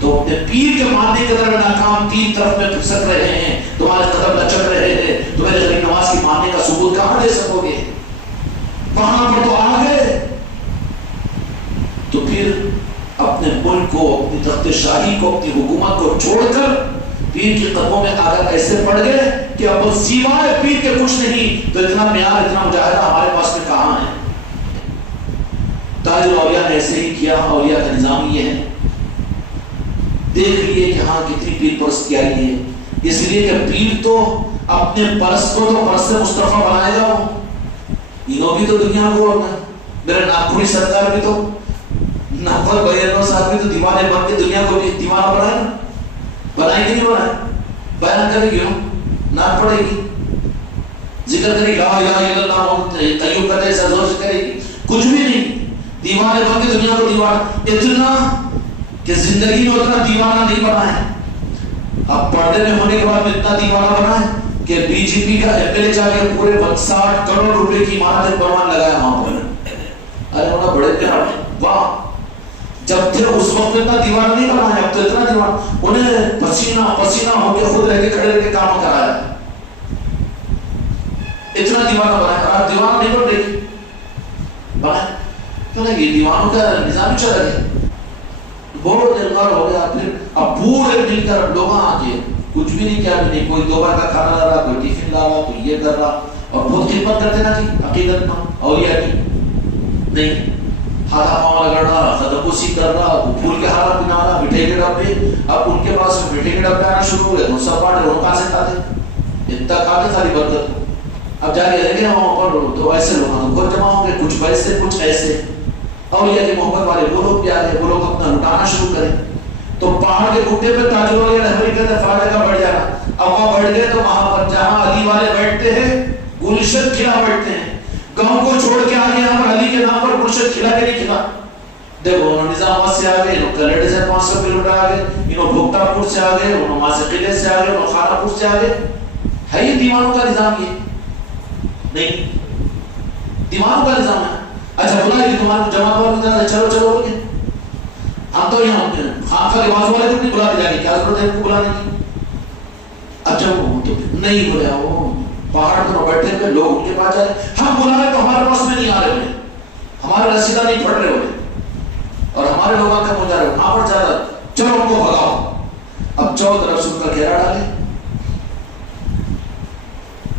تو اپنے پیر کے ماننے کے در میں ناکام، تین طرف میں پھسک رہے ہیں، تمہارے قدم لچک رہے ہیں، تمہارے غریب نواز کی ماننے کا ثبوت کہاں دے سکو گے؟ وہاں پر تو آ گئے تو پھر اپنے ملک کو، اپنی تخت شاہی کو، اپنی حکومت کو چھوڑ کر پیر کی قدموں میں آ کر ایسے پڑ گئے کہ اب سوائے پیر کے کچھ نہیں. تو اتنا معیار، اتنا مجاہدہ ہمارے پاس میں کہاں ہے؟ تاج الاولیاء نے ایسے ہی کیا. اولیاء کا نظام یہ ہے، دیکھ لیے کہ ہاں کتنی پیر پرست کی آئی ہے. اس لیے کہ پیر تو اپنے پرست کو تو پرست مصطفیٰ بنائے گا، انہوں بھی تو دنیا کو، میرے ناگپوری سرکار بھی تو، ناگپور بھائیانوں صاحب بھی تو دیوانے بن کے دنیا کو بھی دیوانہ بنائے نا. بنائے گی نہیں بنائے؟ بیان کرے گی، نہ پڑے گی. ذکر کری لا الہ الا اللہ محمد قیوم کہتے ہیں زور سے کرے گی کچھ بھی نہیں. دیوانے بن کے دنیا کو دیوانہ اتنا کہ زندگی میں اتنا دیوانہ نہیں بنا ہے. اب پردے میں ہونے کے بعد اتنا دیوانہ بنا ہے کہ بی جے پی کا ایم ایل اے جا کے پورے 60 کروڑ روپے کی عمارت بنوانے لگایا وہاں پر. ارے انہوں بڑے پیار واہ جب تھے اس وقت اتنا دیوانہ نہیں بنا ہے. اب تو اتنا دیوانہ انہیں پسینہ پسینہ ہو کے خود رہ کے کھڑے رہ کے کام کرایا اتنا دیوانہ بنا ہے. آپ دیوانہ نہیں بن رہی بنا تو نہیں یہ دیوانوں کا نظام چلا گیا بہت دلکار ہو گیا. پھر اب پورے مل کر لوگ آگے کچھ بھی نہیں کیا بھی نہیں کوئی 2 بار کا کھانا لا رہا کوئی ٹیفن لا رہا کوئی یہ کر رہا اور بہت خدمت کرتے نا جی عقیدت میں اولیاء کی نہیں ہاتھا پاؤں رگڑ رہا قدمبوسی کر رہا پھول کے ہارا پہنا رہا مٹھائی کے ڈبے. اب ان کے پاس مٹھائی کے ڈبے آنا شروع ہو گئے تو سب بانٹ رہے کہاں سے کھاتے اتنا کھاتے خالی برکت. اب جا کے دیکھیں وہاں پر تو ایسے لوگ بہت جمع ہوں گے کچھ ویسے کچھ ایسے اولیاء کی محبت والے وہ لوگ بھی آ گئے وہ لوگ اپنا لٹانا شروع کریں. تو پہاڑ کے گھٹے پہ تاجر والے رہبری کہتے ہیں فائدہ کا بڑھ جائے گا. اب وہاں بڑھ گئے تو وہاں پر جہاں علی والے بیٹھتے ہیں گلشن کھلا بیٹھتے ہیں. گاؤں کو چھوڑ کے آگے یہاں پر علی کے نام پر گلشن کھلا کے نہیں کھلا. دیکھو انہوں نظام آباد سے آ گئے انہوں کلڑے سے 500 کلو میٹر آ گئے انہوں بھوکتا پور سے آ گئے انہوں وہاں سے قلعے سے آ گئے انہوں خانہ پور سے آ گئے. ہے یہ دیوانوں کا نظام یہ نہیں دیوانوں کا نظام ہے. اچھا بلا یہ تمہارے جماعت والے چلو چلو بول کے ہم تو یہاں خانقاہ کے بازو والے کو نہیں بلاتے جائیں گے کیا ضرورت ہے ان کو بلانے کی. اب جب وہ تو نہیں بولے وہ پہاڑ پر بیٹھے ہوئے لوگ ان کے پاس جا رہے ہم بلا رہے تو ہمارے پاس میں نہیں آ رہے ہوئے ہمارے رسیدہ نہیں پڑھ رہے ہوئے اور ہمارے لوگ آ کر پہنچا رہے وہاں پر جا رہا چلو ان کو بھگاؤ. اب چاروں طرف سے ان کا گھیرا ڈالے.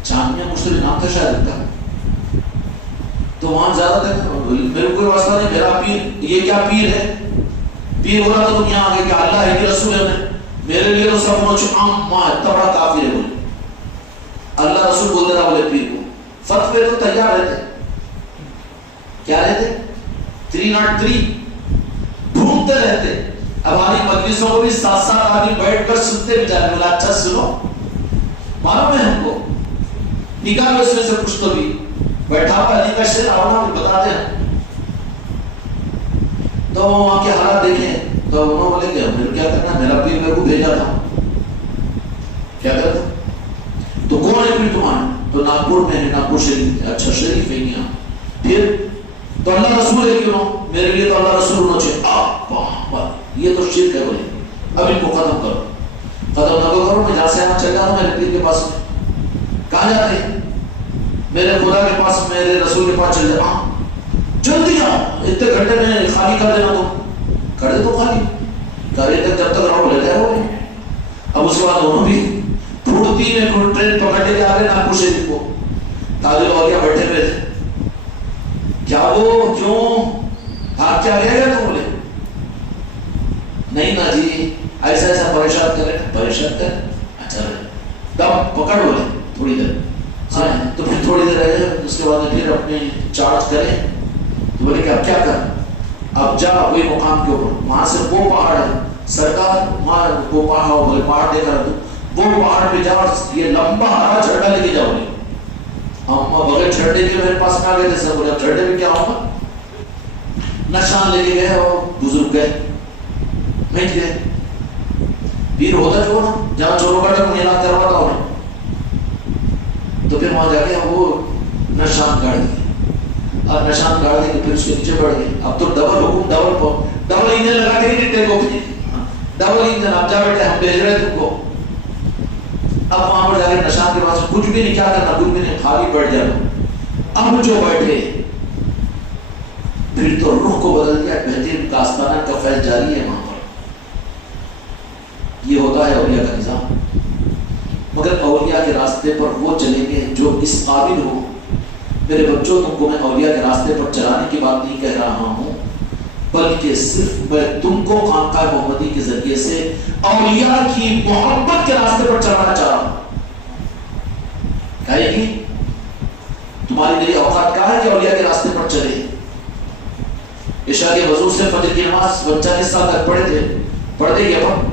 جامعہ مسلم نام تھا شاید ان کا تو وہاں زیادہ تھا میرے کوئی واسطہ نہیں میرا پیر یہ کیا پیر ہے پیر ہو رہا تو تم یہاں آگے کہ اللہ ہے کہ رسول ہے میرے لیے تو سب مجھ ماں اتنا بڑا کافر ہے بولے اللہ رسول بول دے رہا بولے پیر کو فتوے تو تیار رہتے کیا رہتے 303 ڈھونڈتے رہتے. اب ہماری مجلسوں کو بھی 7 آدمی بیٹھ کر سنتے بھی جانے بولا اچھا سنو معلوم ہے ہم کو نکالو اس میں سے کچھ تو بھی بیٹھا پا علی کا شعر آونا بھی بتاتے ہیں. تو وہاں کے حالات دیکھیں تو انہوں بولے کہ میرے کیا کرنا میرا پیر میرے کو بھیجا تھا کیا کرتا تو کون ہے پیر تمہارا تو ناگپور میں ہے ناگپور شریف اچھا شریف ہے یہاں پھر تو اللہ رسول ہے کیوں میرے لیے تو اللہ رسول ہونا چاہیے. یہ تو شرک ہے بولے اب ان کو ختم کرو ختم نہ کرو میں جہاں سے آنا چل جاؤں میرے پیر کے پاس میں کہاں جاتے ہیں میرے خدا کے پاس میرے رسول کے پاس چل جاؤ جلدی آؤ اتنے گھنٹے میں خالی کر دینا تم کر دے تو خالی کرے تک جب تک راؤ لے جائے وہ. اب اس کے بعد دونوں بھی پھوڑتی میں ٹرین پکڑنے کے آگے ناگپور شریف کو تاجر اور کیا بیٹھے ہوئے تھے کیا وہ کیوں آپ کیا گئے گا تو بولے نہیں نا جی ایسا ایسا پریشان کرے پریشان کر اچھا تب پکڑ بولے تھوڑی دیر تو پھر تھوڑی دیر رہے اس کے بعد پھر اپنے چارج کریں تو بولے کہ اب کیا کر اب جا وہی مقام کے اوپر وہاں سے وہ پہاڑ ہے سرکار وہاں وہ پہاڑ بولے پہاڑ دے کر وہ پہاڑ پہ جا یہ لمبا ہرا جھنڈا لے کے جاؤ ہم بغیر جھنڈے کے میرے پاس میں آ گئے تھے سب بولے اب جھنڈے میں کیا ہوگا نشان لے کے گئے اور بزرگ گئے مٹ گئے پیر ہوتا جو نا جہاں چوروں کا ڈر اعلان کرواتا ہوں تو پھر وہاں جا کے وہ نشان گاڑ دیے اور نشان گاڑ دے کے پھر اس کے نیچے بڑھ گئے. اب تو ڈبل حکم ڈبل انجن لگا کے نہیں ٹیک کو ڈبل انجن اب جا بیٹھے ہم بھیج رہے تم کو. اب وہاں پر جا کے نشان کے پاس کچھ بھی نہیں کیا کرنا کچھ بھی نہیں خالی بیٹھ جانا. اب جو بیٹھے پھر تو روح کو بدل دیا بہترین داستانہ کا فیض جاری ہے وہاں پر. یہ ہوتا ہے اولیاء کا نظام. مگر اولیاء کے راستے پر وہ چلیں گے جو اس قابل ہو. میرے بچوں تم کو میں اولیاء کے راستے پر چلانے کی بات نہیں کہہ رہا ہوں بلکہ صرف میں تم کو خانقاہ محمدی کے ذریعے سے اولیاء کی محبت کے راستے پر چلانا چاہ رہا ہوں. کہے گی تمہاری میری اوقات کہاں ہے کہ اولیاء کے راستے پر چلے. عشاء کے وضو سے فجر کی نماز بچہ کس سال تک پڑھے تھے پڑھتے ہی اپن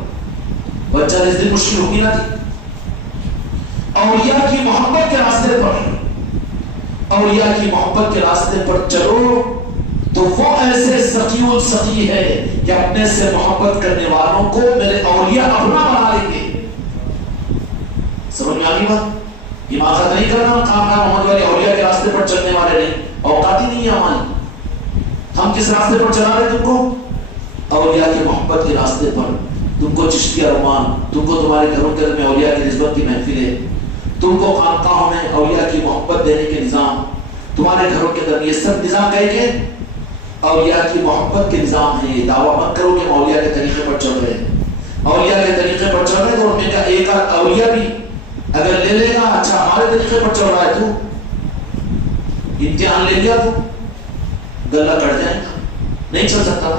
بچہ اس دن مشکل ہوگی نہ تھی. اولیاء کی محبت کے راستے پر اولیاء کی محبت کے راستے پر چلو تو وہ ایسے سخی السخی ہے کہ اپنے سے محبت کرنے والوں کو میرے اولیاء اپنا بنا لیں گے. سمجھ میں آگی بات؟ یہ ماخذ نہیں کرنا کام محمد والی اولیاء کے راستے پر چلنے والے نہیں، اوقات ہی نہیں ہے ہماری. ہم کس راستے پر چلا رہے تم کو؟ اولیاء کی محبت کے راستے پر. تم کو چشتی ارمان، تم کو تمہارے گھروں کے میں اولیاء کی نسبت کی محفلیں، تم کو خانقاہوں میں اولیاء کی محبت دینے کے نظام، تمہارے گھروں کے اندر یہ سب نظام کہے کہ اولیاء کی محبت کے نظام ہے. یہ دعویٰ مت کرو کہ ہم اولیاء کے طریقے پر چل رہے ہیں. اولیاء کے طریقے پر چل رہے تو ان میں کا ایک اولیاء بھی اگر لے لے گا اچھا ہمارے طریقے پر چل رہا ہے تو امتحان لے لیا تو گلہ کٹ جائے گا، نہیں چل سکتا.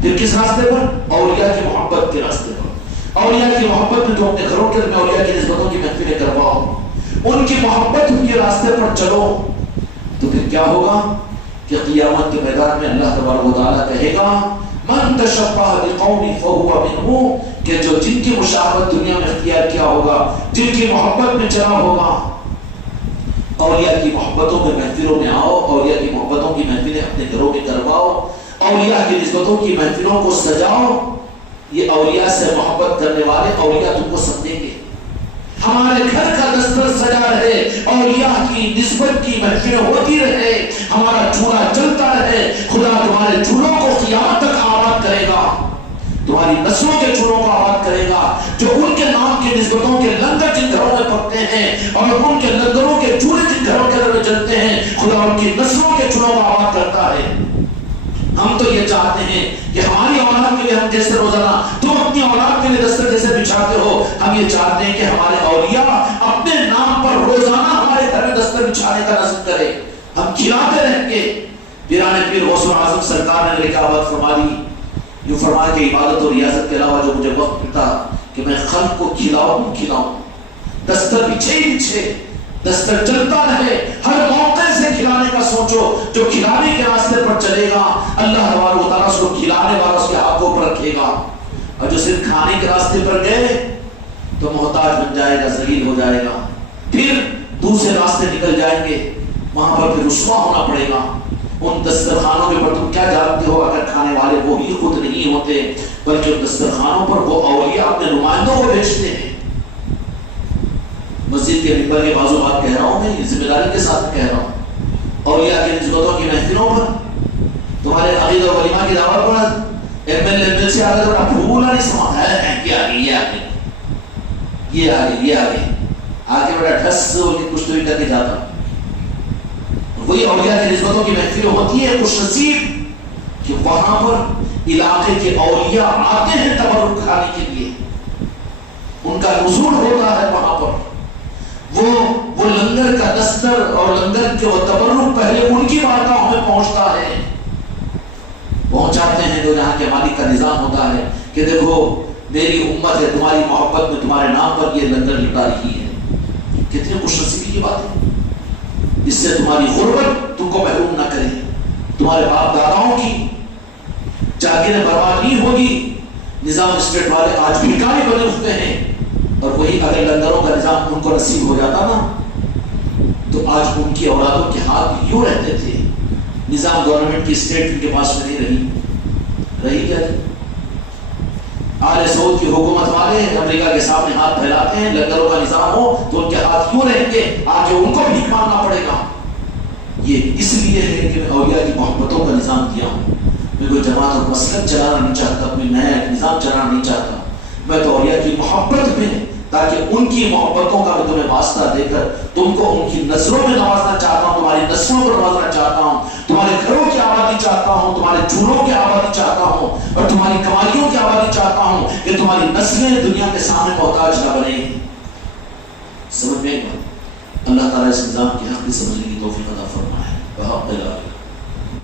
پھر کس راستے پر؟ اولیاء کی محبت کے راستے پر. اولیاء کی محبت میں تو اپنے گھروں کے میں اولیاء کی نسبتوں کی محفلیں کرواؤ، ان کی محبت کے راستے پر چلو. تو پھر کیا ہوگا کہ قیامت کے میدان میں اللہ تبارک و تعالیٰ کہے گا من تشبہ بقوم فہو منہم، کہ جو جن کی مشابہت دنیا میں اختیار کیا ہوگا، جن کی محبت میں چلا ہوگا. اولیاء کی محبتوں میں محفلوں میں آؤ، اولیاء کی محبتوں کی محفلیں اپنے گھروں میں کرواؤ، اولیاء کی نسبتوں کی محفلوں کو سجاؤ. یہ اولیاء سے محبت کرنے والے اولیاء تم کو سمجھیں گے. ہمارے گھر کا دستر سجا رہے، اولیاء کی نسبت کی محفلیں ہوتی رہے، ہمارا چولہا چلتا رہے. خدا تمہارے چولہوں کو قیامت تک آباد کرے گا، تمہاری نسلوں کے چولہوں کو آباد کرے گا. جو ان کے نام کی نسبتوں کے لنگر جن گھروں میں پکتے ہیں اور ان کے لنگروں کے چولہے جن گھروں کے اندر چلتے ہیں، خدا ان کی نسلوں کے چولہوں کو آباد کرتا ہے. ہم تو یہ چاہتے ہیں کہ ہماری اولاد کے لیے ہم جیسے روزانہ تم اپنی اولاد کے لیے دستر جیسے بچھاتے ہو، ہم یہ چاہتے ہیں کہ ہمارے اولیاء اپنے نام پر روزانہ ہمارے گھر میں دستر بچھانے کا نصب کرے. ہم کھلاتے رہیں گے. پیران پیر غوث اعظم سرکار نے ایک بات فرما دی، یوں فرمایا کہ عبادت اور ریاضت کے علاوہ جو مجھے وقت ملتا کہ میں خلق کو کھلاؤں، دستر بچھے ہی بچھے، دستر چلتا رہے. ہر موقع سے کھلانے کا سوچو. جو کھلانے کے راستے پر چلے گا اللہ تبارک و تعالیٰ اس کو کھلانے والا اس کے ہاتھوں پر رکھے گا. اور جو صرف کھانے کے راستے پر گئے تو محتاج بن جائے گا، ذلیل ہو جائے گا. پھر دوسرے راستے نکل جائیں گے، وہاں پر پھر رسوا ہونا پڑے گا. ان دسترخوانوں کے پر تم کیا جانتے ہو، اگر کھانے والے وہی خود نہیں ہوتے بلکہ ان دسترخوانوں پر وہ اولیاء اپنے نمائندوں کو بھیجتے ہیں. مسجد کے ممبر کے بازو بات کہہ رہا ہوں، میں ذمہ داری کے ساتھ کہہ رہا ہوں. اولیاء کی نسبتوں کی محفلوں پر تمہارے عقیدہ و ولیمہ کی دعوت پر ایم ایل اے سے آگے تو پھولا نہیں سما ہے، یہ آگے یہ آگے یہ آگے یہ آگے آگے بیٹا ٹھس کے کچھ تو کر کے جاتا. وہی اولیاء کی نسبتوں کی محفلیں ہوتی ہے. خوش نصیب کہ وہاں پر علاقے کے اولیاء آتے ہیں تبرک کھانے کے لیے، ان کا نزول ہوتا ہے وہاں پر. وہ لنگر کا دستر اور لنگر کے وہ تبرک پہلے ان کی بارگاہوں میں پہنچتا ہے، پہنچاتے ہیں جو جہاں کے مالک کا نظام ہوتا ہے کہ دیکھو میری امت ہے، تمہاری محبت میں تمہارے نام پر یہ لنگر لٹا رہی ہے. کتنی خوش نصیبی کی بات ہے. اس سے تمہاری غربت تم کو محروم نہ کرے. تمہارے باپ داداؤں کی جاگیریں برباد نہیں ہوگی. نظام اسٹیٹ والے آج بھکاری بنے ہوئے ہیں، اور وہی اگر لنگروں کا نظام ان کو نصیب ہو جاتا نا تو آج ان کی اولادوں کے ہاتھ یوں رہتے تھے. نظام گورنمنٹ کی اسٹیٹ ان کے پاس میں نہیں رہی کیا تھی. آل سعود کی حکومت والے امریکہ کے سامنے ہاتھ پھیلاتے ہیں، لنگروں کا نظام ہو تو ان کے ہاتھ یوں رہیں گے، آج ان کو بھیک مانگنا پڑے گا. یہ اس لیے ہے کہ میں اولیاء کی محبتوں کا نظام دیا ہوں. میں کوئی جماعت اور مسلک چلانا نہیں چاہتا، کوئی نیا نظام چلانا نہیں چاہتا. میں تو اولیاء کی محبت میں، تاکہ ان کی محبتوں کا میں تمہیں واسطہ دے کر تم کو ان کی نسلوں میں نوازنا چاہتا ہوں، تمہاری نسلوں کو نوازنا چاہتا ہوں، تمہارے گھروں کی آبادی چاہتا ہوں، تمہارے چولہوں کی آبادی چاہتا ہوں، اور تمہاری کمائیوں کی آبادی چاہتا ہوں کہ تمہاری نسلیں دنیا کے سامنے محتاج نہ بنے. سمجھ میں اللہ تعالیٰ اس نظام کی حق سمجھنے کی توفیق عطا فرمائے.